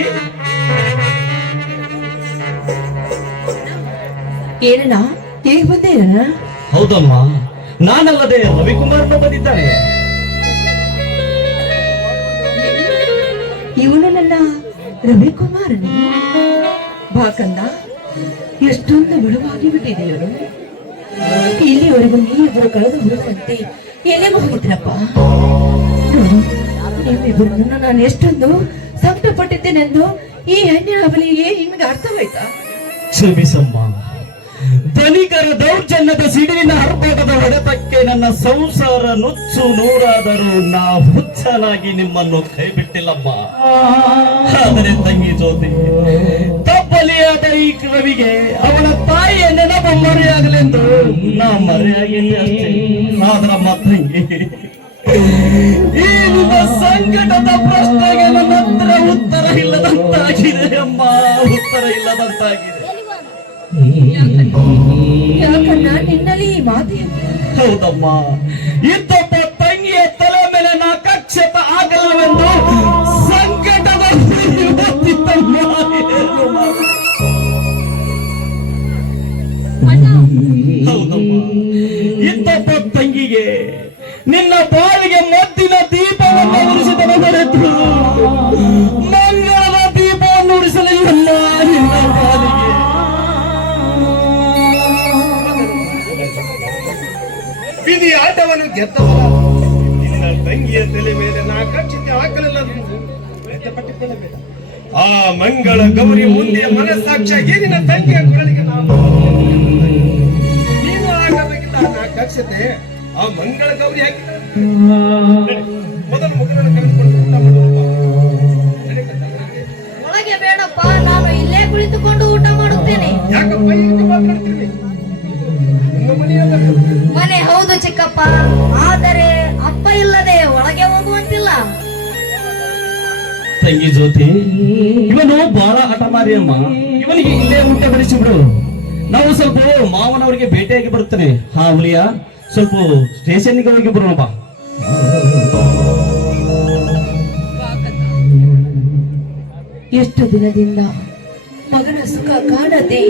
ಏನಣ್ಣ ಹೇಗೆ ಬಂದೇನ? ಹೌದಮ್ಮ, ನಾನಲ್ಲದೆ ರವಿಕುಮಾರ್ ಬಂದಿದ್ದಾನೆ. ಇವನು ನನ್ನ ರವಿಕುಮಾರನೇ. ಬಾಕಂದ, ಎಷ್ಟೊಂದು ಬಿಡುವಾಗಿ ಬಿಟ್ಟಿದೆಯರು. ಇಲ್ಲಿವರೆಗೂ ನೀವಿಬ್ಬರು ಕಳೆದು ಹುಡುಕಂತೆ ಎಲ್ಲಿ ಹೋಗಿದ್ರಪ್ಪ? ನಿಮ್ಮಿಬ್ಬರನ್ನ ನಾನು ಎಷ್ಟೊಂದು ಸಂಕಟ ಪಟ್ಟಿದ್ದೇನೆಂದು ಈ ಹೆಣ್ಣಿನ ಬಲಿಗೆ ನಿಮಗೆ ಅರ್ಥವಾಯ್ತಾ? ಕ್ಷಮಿಸಮ್ಮ, ಧನಿಕರ ದೌರ್ಜನ್ಯದ ಸಿಡಿಲಿನ ಹರ್ಭಟದ ಹೊಡೆತಕ್ಕೆ ನನ್ನ ಸಂಸಾರ ನುಚ್ಚು ನೂರಾದರೂ ನಾ ಹುಚ್ಚನಾಗಿ ನಿಮ್ಮನ್ನು ಕೈ ಬಿಟ್ಟಿಲ್ಲಮ್ಮ. ಆದರೆ ತಂಗಿ ಜ್ಯೋತಿ, ತಪ್ಪಲಿಯಾದ ಈ ರವಿಗೆ ಅವನ ತಾಯಿಯ ನೆನಪು ಮರೆಯಾಗಲೆಂದು ನಾ ಮರೆಯಾಗಿಲ್ಲ ಅಷ್ಟೇ. ಆದ್ರಮ್ಮ ತಂಗಿ, ಈ ನಿಮ್ಮ ಸಂಕಟದ ಪ್ರಶ್ನೆಗೆ ನನ್ನ ಹತ್ರ ಉತ್ತರ ಇಲ್ಲದಂತಾಗಿದೆ ಅಮ್ಮ, ಉತ್ತರ ಇಲ್ಲದಂತಾಗಿದೆ. ಯಾಕನ್ನ ನಿನ್ನಲ್ಲಿ ಈ ಮಾತು? ಹೌದಮ್ಮ, ಇದ್ದಪ್ಪ ತಂಗಿಯ ತಲೆ ಮೇಲೆ ನಾ ಕಕ್ಷತ ಆಗಲ್ಲವೆಂದು ಸಂಕಟದ ಹೊತ್ತಿತ್ತಮ್ಮ. ಹೌದಮ್ಮ, ಇದ್ದಪ್ಪ ತಂಗಿಗೆ ನಿನ್ನ ಬಾಳಿಗೆ ಮದ್ದಿನ ದೀಪವನ್ನು ಉರಿಸಿದ ಹೊರತು ಮಂಗಳದ ದೀಪವನ್ನು ಉರಿಸಲಿಲ್ಲ ನಿನ್ನ ಬಾಳಿಗೆ. ವಿಧಿ ಆಟವನ್ನು ಗೆದ್ದವರ ನಿನ್ನ ತಂಗಿಯ ತಲೆ ಮೇಲೆ ನಾ ಕಕ್ಷತೆ ಹಾಕಲಿಲ್ಲ. ವ್ಯಥೆಪಟ್ಟುಕೊಳ್ಳಬೇಡ. ಆ ಮಂಗಳ ಗೌರಿ ಮುಂದೆ ಮನಸ್ಸಾಕ್ಷಿಯಾಗಿ ನಿನ್ನ ತಂಗಿಯ ಕೊರಳಿಗೆ ನಾವು ನೀನು ಆಗಬೇಕಿದ್ದ ನಾ ಕಕ್ಷತೆ ಆ ಮಂಗಳ ಗೌರಿ ಹಾಕಿ ಮೊದಲು ಮಗುವನ್ನು ಕರೆದುಕೊಂಡು ಊಟ ಮಾಡೋಣಪ್ಪ. ನಡಿ ಕಂದ. ಒಳಗೆ ಬೇಡಪ್ಪ, ನಾನು ಇಲ್ಲೇ ಕುಳಿತುಕೊಂಡು ಊಟ ಮಾಡುತ್ತೇನೆ. ಯಾಕಪ್ಪ ಈ ರೀತಿ ಮಾತನಾಡ್ತೀರಿ? ನಿಮ್ಮ ಮನೆಯಲ್ಲ ಮನೆ ಹೌದು ಚಿಕ್ಕಪ್ಪ, ಆದರೆ ಅಪ್ಪ ಇಲ್ಲದೆ ಒಳಗೆ ಹೋಗುವಂತಿಲ್ಲ. ತಂಗಿ ಜ್ಯೋತಿ, ಇವನು ಬಹಳ ಹಠಮಾರಿ ಅಮ್ಮ. ಇವನಿಗೆ ಇಲ್ಲೇ ಊಟ ಬಡಿಸಿಬಿಡು. ನಾವು ಸ್ವಲ್ಪ ಮಾವನವರಿಗೆ ಭೇಟಿಯಾಗಿ ಬರುತ್ತೇನೆ. ಹಾ ಹುಲಿಯ, ಸ್ವಲ್ಪ ಸ್ಟೇಷನ್ಗೆ ಹೋಗಿ ಬರೋಣಪ್ಪ. ಎಷ್ಟು ದಿನದಿಂದ ಮಗನ ಸುಖ ಕಾಣದೆ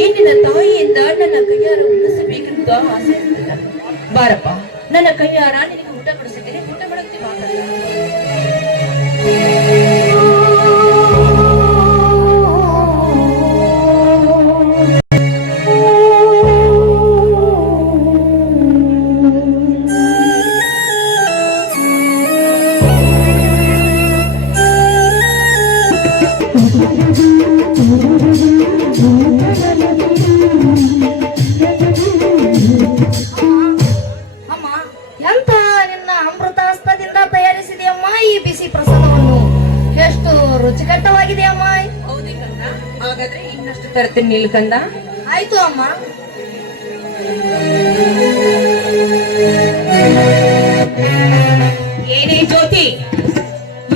ಏನಿನ ತಾಯಿಯಿಂದ ನನ್ನ ಕೈಯಾರ ಉಣಿಸಬೇಕಂತ ಆಸೆ ಇರ್ತದ. ಬಾರಪ್ಪ, ನನ್ನ ಕೈಯಾರ ನಿನಗೆ ಊಟ ಕೊಡಿಸಿದ್ದೀನಿ, ಊಟ ಮಾಡಕ್ಕೆ ಅಮ್ಮ, ಎಂತ ನಿನ್ನ ಅಮೃತಾಸ್ತ್ರದಿಂದ ತಯಾರಿಸಿದೆಯಮ್ಮ ಈ ಬಿಸಿ ಪ್ರಸಾದವನ್ನು? ಎಷ್ಟು ರುಚಿಕಟ್ಟವಾಗಿದೆಯಮ್ಮ. ಹೌದೇ ಕಂದ? ಹಾಗಾದ್ರೆ ಇನ್ನಷ್ಟು ತರ್ತೀನಿ ನಿಲ್ಕಂದ. ಆಯ್ತು ಅಮ್ಮ. ಏನೇ ಜ್ಯೋತಿ,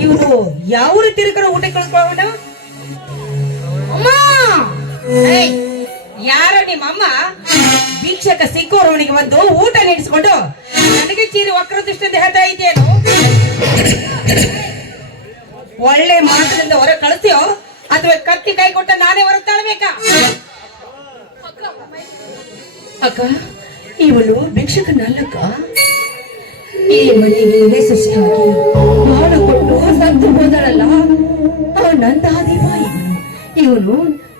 ಇವನು ಯಾವ ತಿರುಕರ ಊಟ ಕಳ್ಕೊಳ್ಳೋಣ? ಅಮ್ಮ, ಯಾರ ನಿಮ್ಮಮ್ಮ ಭಿಕ್ಷಕ ಸಿಕ್ಕೋರವನಿಗೆ ಬಂದು ಊಟ ನೀಡಿಸಿಕೊಂಡು ನನಗೆ ಚೀರಿ ವಕ್ರ ದೃಷ್ಟಿಯಿಂದ ಹೇಳ್ತಾ ಇದೆಯೇನು? ಒಳ್ಳೆ ಮಾತಿನಿಂದ ಹೊರ ಕಳಿಸ್ತೀಯೋ ಅಥವಾ ಕತ್ತಿ ಕೈ ಕೊಟ್ಟ ನಾನೇ ಹೊರ ತಳ್ಬೇಕಾ? ಅಕ್ಕ, ಇವಳು ಭಿಕ್ಷಕನಲ್ಲಕ್ಕ. ಈ ಮನೆಗೆ ಯಶಸ್ವಿಯಾಗಿ ಹಾಲು ಕೊಟ್ಟು ಸತ್ತು ಹೋದಳಲ್ಲ, ಆ ನಂದಾದಿಬಾಯಿ. ಇವನು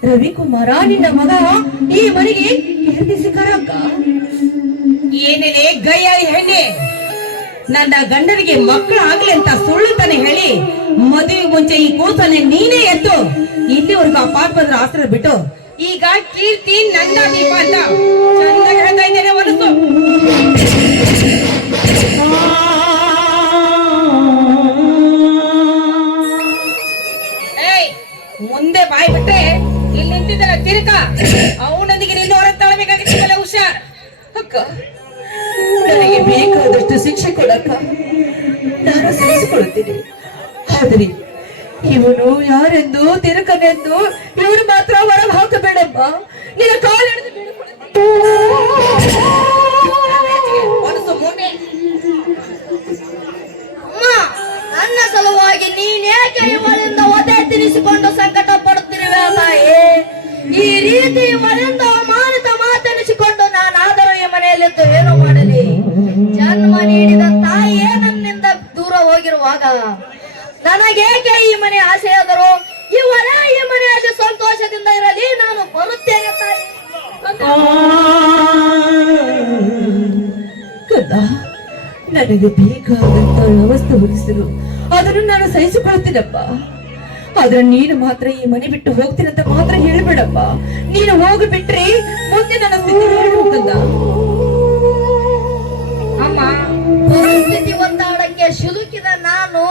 ರವಿಕುಮಾರ, ನಿನ್ನ ಮಗ ಈ ಮನೆಗೆ ಕೀರ್ತಿಸಿಕರಕ್ಕ. ಏನೇನೆ ಗಯ್ಯಾಳಿ ಹೆಣ್ಣೆ, ನನ್ನ ಗಂಡನಿಗೆ ಮಕ್ಕಳು ಆಗ್ಲಿ ಅಂತ ಸುಳ್ಳು ತಾನೆ ಹೇಳಿ ಮದುವೆ ಮುಂಚೆ ಈ ಕೂಸನ್ನೇ ನೀನೇ ಎತ್ತು ಇಲ್ಲಿವರೆಗೂ ಆ ಪಾಪದ್ರ ಆಶ್ರಯ ಬಿಟ್ಟು ಈಗ ಕೀರ್ತಿ ನನ್ನ ದೀಪ ಅಂತ ಚೆನ್ನಾಗಿ ಹೇಳ್ತಾ ಇದ್ದೇನೆ ಮನಸ್ಸು. ಮುಂದೆ ಬಾಯಿ ಬಿಟ್ರೆ ಇಲ್ಲಿ ನಿಂತಿದ್ದಲ್ಲ ತಿರುಕ, ಅವನೊಂದಿಗೆ ನಿನ್ನ ಹೊರ ತಳಬೇಕಾಗಿತ್ತಲ್ಲ. ಹುಷಾರ್ ಅಕ್ಕ, ನನಗೆ ಬೇಕಾದಷ್ಟು ಶಿಕ್ಷೆ ಕೊಡಕ್ಕ ನಾನು ಸಹಿಸಿಕೊಳ್ಳುತ್ತೇನೆ. ಆದರೆ ಇವನು ಯಾರೆಂದು ತಿರುಕನೆಂದು ಇವನು ಮಾತ್ರ ಹೊರಗೆ ಹಾಕಬೇಡಮ್ಮ. ನಿನ್ನ ಕಾಲು ಹಿಡಿದು ಅಮ್ಮ, ನನ್ನ ಸಲುವಾಗಿ ನೀನೇಕೆ ಇವಳಿಂದ ಒದೆ ತಿನಿಸಿಕೊಂಡು ಸಂಕಟ ಪಡುತ್ತಿರುವೆ ತಾಯಿ? ಈ ರೀತಿ ಇವಳಿಂದ ಅವಮಾನಿತ ಮಾತೆನಿಸಿಕೊಂಡು ನಾನಾದರೂ ಈ ಮನೆಯಲ್ಲಿದ್ದು ಏನು ಮಾಡಲಿ? ಜನ್ಮ ನೀಡಿದ ತಾಯಿಯೇ ನನ್ನಿಂದ ದೂರ ಹೋಗಿರುವಾಗ ನನಗೇಕೆ ಈ ಮನೆ ಆಸೆಯಾದರೂ? ಇವಳೇ ಈ ಮನೆಯಲ್ಲಿ ಸಂತೋಷದಿಂದ ಇರಲಿ, ನಾನು ಬರುತ್ತೇನೆ ತಾಯಿ. ಕದ, ನನಗೆ ಬೇಕಾದಂತ ವ್ಯವಸ್ಥೆ ಒದಗಿಸಲು ಅದನ್ನು ನಾನು ಸಹಿಸಿಕೊಳ್ತೀನಪ್ಪ. ಆದ್ರೆ ನೀನು ಮಾತ್ರ ಈ ಮನೆ ಬಿಟ್ಟು ಹೋಗ್ತೀನಂತ ಮಾತ್ರ ಹೇಳ್ಬೇಡಪ್ಪ. ನೀನು ಹೋಗಿಬಿಟ್ರೆ ಮುಂದೆ ನನ್ನ ಸ್ಥಿತಿ ಹೇಳುತ್ತದ. ಅಮ್ಮ, ಪರಿಸ್ಥಿತಿ ಒತ್ತಡಕ್ಕೆ ಸಿಲುಕಿದ ನಾನು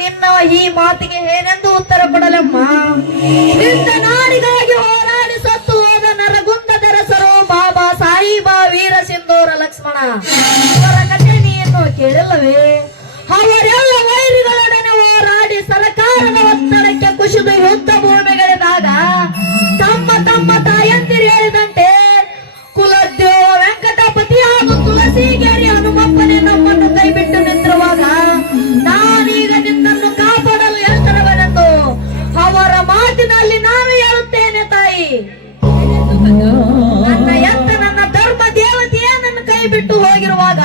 ನಿನ್ನ ಈ ಮಾತಿಗೆ ಏನೆಂದು ಉತ್ತರ ಕೊಡಲಮ್ಮ? ನಿನ್ನ ನಾಡಿಗಾಗಿ ಹೋರಾಡಿ ಸತ್ತು ಹೋದ ನರಗುಂದದರಸರು ಬಾಬಾ ಸಾಯಿಬಾ ವೀರ ಸಿಂಧೂರ ಲಕ್ಷ್ಮಣ ಇವರ ಕಥೆ ನೀನು ಕೇಳಿಲ್ಲವೇ? ಅವರೆಲ್ಲ ವೈರಿಗಳೊಡನೆ ಹೋರಾಡಿ ಸರ್ಕಾರದ ಒತ್ತಡಕ್ಕೆ ಕುಸಿದು ಯುದ್ಧ ಭೂಮಿಗಳಿದಾಗ ತಮ್ಮ ತಮ್ಮ ತಾಯಂದಿರು ಹೇಳಿದಂತೆ ಕುಲದೇವ ವೆಂಕಟಪತಿ ಹಾಗೂ ತುಳಸಿಗೇರಿ ಹನುಮಪ್ಪನೇ ನಮ್ಮನ್ನು ಕೈ ಬಿಟ್ಟು ನಿಂತಿರುವಾಗ ನಾನೀಗ ನಿನ್ನನ್ನು ಕಾಪಾಡಲು ಎಷ್ಟರವನೆಂದು ಅವರ ಮಾತಿನಲ್ಲಿ ನಾನು ಹೇಳುತ್ತೇನೆ ತಾಯಿ. ನನ್ನ ಎತ್ತ ನನ್ನ ಧರ್ಮ ದೇವತೆಯೇ ನನ್ನ ಕೈ ಬಿಟ್ಟು ಹೋಗಿರುವಾಗ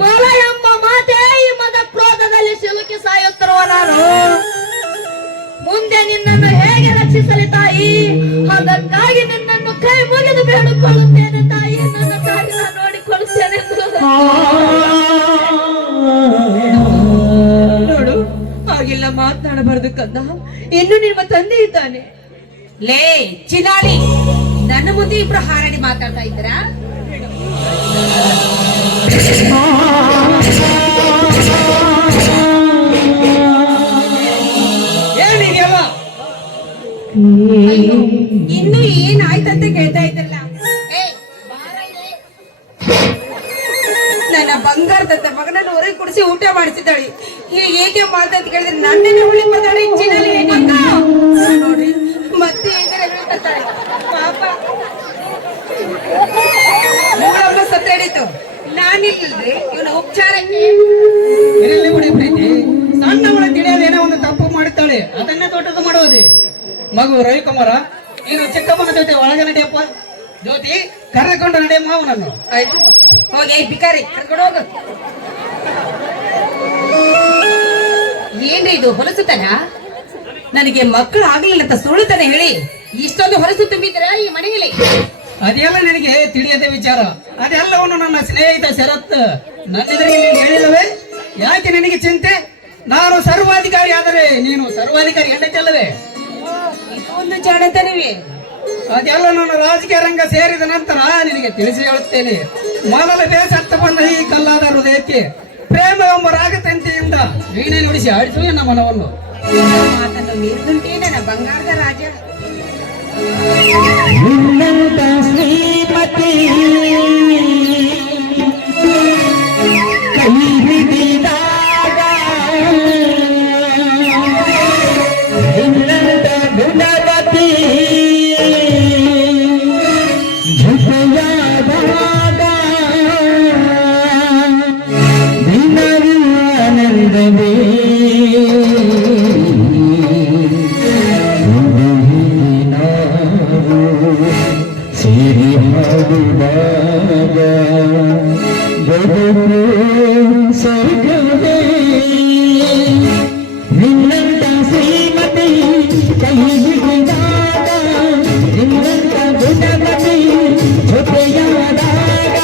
ಮೊಲ ಎಂಬ ಮಾತೇ ಈ ಮದ ಕ್ರೋಧದಲ್ಲಿ ಸಿಲುಕಿ ಸಾಯುತ್ತಿರುವ ನಾನು ಮುಂದೆ ನಿನ್ನನ್ನು ಹೇಗೆ ರಕ್ಷಿಸಲಿ ತಾಯಿ? ಅದಕ್ಕಾಗಿ ನಿನ್ನನ್ನು ಕೈ ಮುಗಿದು ಬೇಡಿಕೊಳ್ಳುತ್ತೇನೆ ತಾಯಿ. ನನ್ನ ದಾರಿ ನಾನು ನೋಡಿಕೊಳ್ಳುತ್ತೇನೆ. ನೋಡು, ಹಾಗೆಲ್ಲ ಮಾತನಾಡಬಾರದು ಕಂದ. ಇನ್ನು ನಿಮ್ಮ ತಂದೆ ಇದ್ದಾನೆ. ಲೇ ಚಿನಾಲಿ, ನನ್ನ ಮುಂದೆ ಇಬ್ರು ಹಾರಾಡಿ ಮಾತಾಡ್ತಾ ಇದ್ದೀರಾ? ಏನಿದೆಯಲ್ಲ ಇನ್ನು ಏನಾಯ್ತಂತ ಕೇಳ್ತಾ ಇದ್ದಲ್ಲ ನನ್ನ ಬಂಗಾರದಂತ ಮಗನನ್ನು ಹೊರಗೆ ಕುಡಿಸಿ ಊಟ ಮಾಡಿಸಿದ್ದಾಳೆ ಹೇಗೆ ಮಾತಂತ ಕೇಳಿದ್ರೆ ನನ್ನನ್ನೇ ಹುಳಿ ಮಾತಾಡಿ ಚಿನ್ನಲ್ಲಿ ನೋಡ್ರಿ ಮತ್ತೆ ಹೇಗೆ ಹೇಳ್ತಾಳೆ ಪಾಪ ಮೂಳಮ್ಮ ಸತ್ತಾಡಿತು ನಾನಿಲ್ರಿ ಇವನ ಉಪಚಾರಕ್ಕೆ ಇರಲಿ ಬಿಡಿ ಪ್ರೀತಿ ಸಣ್ಣವಳ ತಿಳಿಯೋದೇನೋ ಒಂದು ತಪ್ಪು ಮಾಡುತ್ತಾಳೆ ಅದನ್ನೇ ದೊಡ್ಡದು ಮಾಡುವುದೇ ಮಗು ರವಿಕುಮಾರ ನೀನು ಚಿಕ್ಕಮ್ಮನ ಜೊತೆ ಒಳಗೆ ನಡೆಯಪ್ಪ ಜ್ಯೋತಿ ಕರೆಕೊಂಡು ನಡೆಯ ಮಾವನನ್ನು ಆಯ್ತು ಹೋಗಿ ಬಿಕಾರಿ ಕರ್ಕೊಂಡು ಹೋಗು ಏನ್ರಿ ಇದು ಹೊಲಸುತನ ನನಗೆ ಮಕ್ಕಳು ಆಗ್ಲಿಲ್ಲ ಅಂತ ಸುಳ್ಳುತ್ತಾನೆ ಹೇಳಿ ಇಷ್ಟೊಂದು ಹೊಲಸು ತುಂಬಿದ್ರ ಈ ಮನೆಯಲ್ಲಿ ಅದೆಲ್ಲ ನನಗೆ ತಿಳಿಯದ ವಿಚಾರ ಅದೆಲ್ಲವನ್ನು ನನ್ನ ಸ್ನೇಹಿತ ಶರತ್ ನನ್ನೆದುರಿಗೆ ನೀನು ಹೇಳಿಲ್ಲವೇ ಯಾಕೆ ನಿನಗೆ ಚಿಂತೆ ನಾನು ಸರ್ವಾಧಿಕಾರಿ ಆದರೆ ನೀನು ಸರ್ವಾಧಿಕಾರಿ ಹೆಂಡತಿಯಲ್ಲವೇ ಇದು ಒಂದು ಜಾಣತನವೇ ಅದೆಲ್ಲ ನಾನು ರಾಜಕೀಯ ರಂಗ ಸೇರಿದ ನಂತರ ನಿನಗೆ ತಿಳಿಸಿ ಹೇಳುತ್ತೇನೆ ಮೊದಲ ಬೇಸತ್ತ ಬಂದ ಈ ಕಲ್ಲಾದ ಹೃದಯಕ್ಕೆ ಪ್ರೇಮ ಎಂಬ ರಾಗತಂತಿಯಿಂದ ವೀಣೆ ನುಡಿಸಿ ಆಡಿಸು ನನ್ನ ಮನವನ್ನು ಮಾತನ್ನು ಮೀರುದುಂಟೇ ನನ್ನ ಬಂಗಾರದ ರಾಜ ನಿನ್ನಂತ ಶ್ರೀಮತಿ ಕೈ ಹಿಡಿದಾಗ ನಿನ್ನಂತ ಗುಣವತಿ ಜೊತೆಯಾದಾಗ ದಿನವೂ ಆನಂದವೇ ಸೇರಿ ಹಾಡುವಾಗ ಬದುಕು ಸ್ವರ್ಗವೇ ನಿನ್ನಂತ ಶ್ರೀಮತಿ ಕೈ ಹಿಡಿದಾಗ ನಿನ್ನಂತ ಗುಣಮತಿ ಜೊತೆಯಾದಾಗ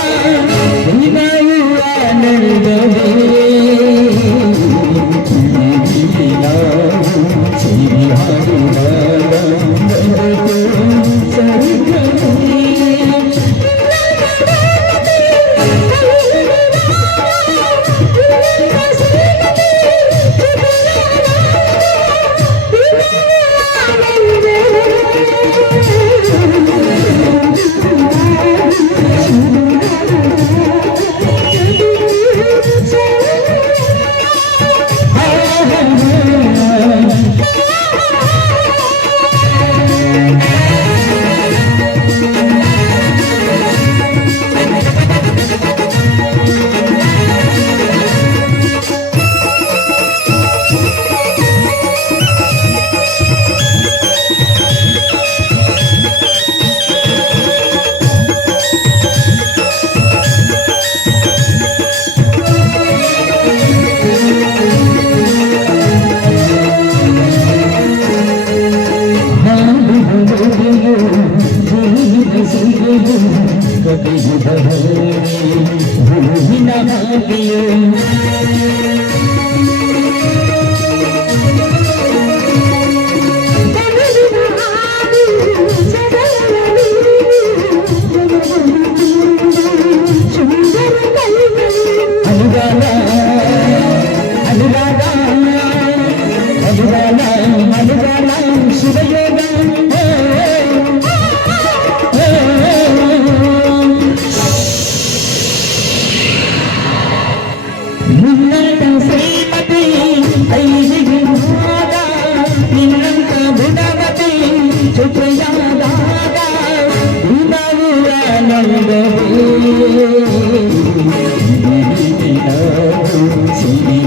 ದಿನವೂ ಆನಂದವೇ ಸೇರಿ ಹಾಡುವಾಗ ಬದುಕು ಸಿರಿ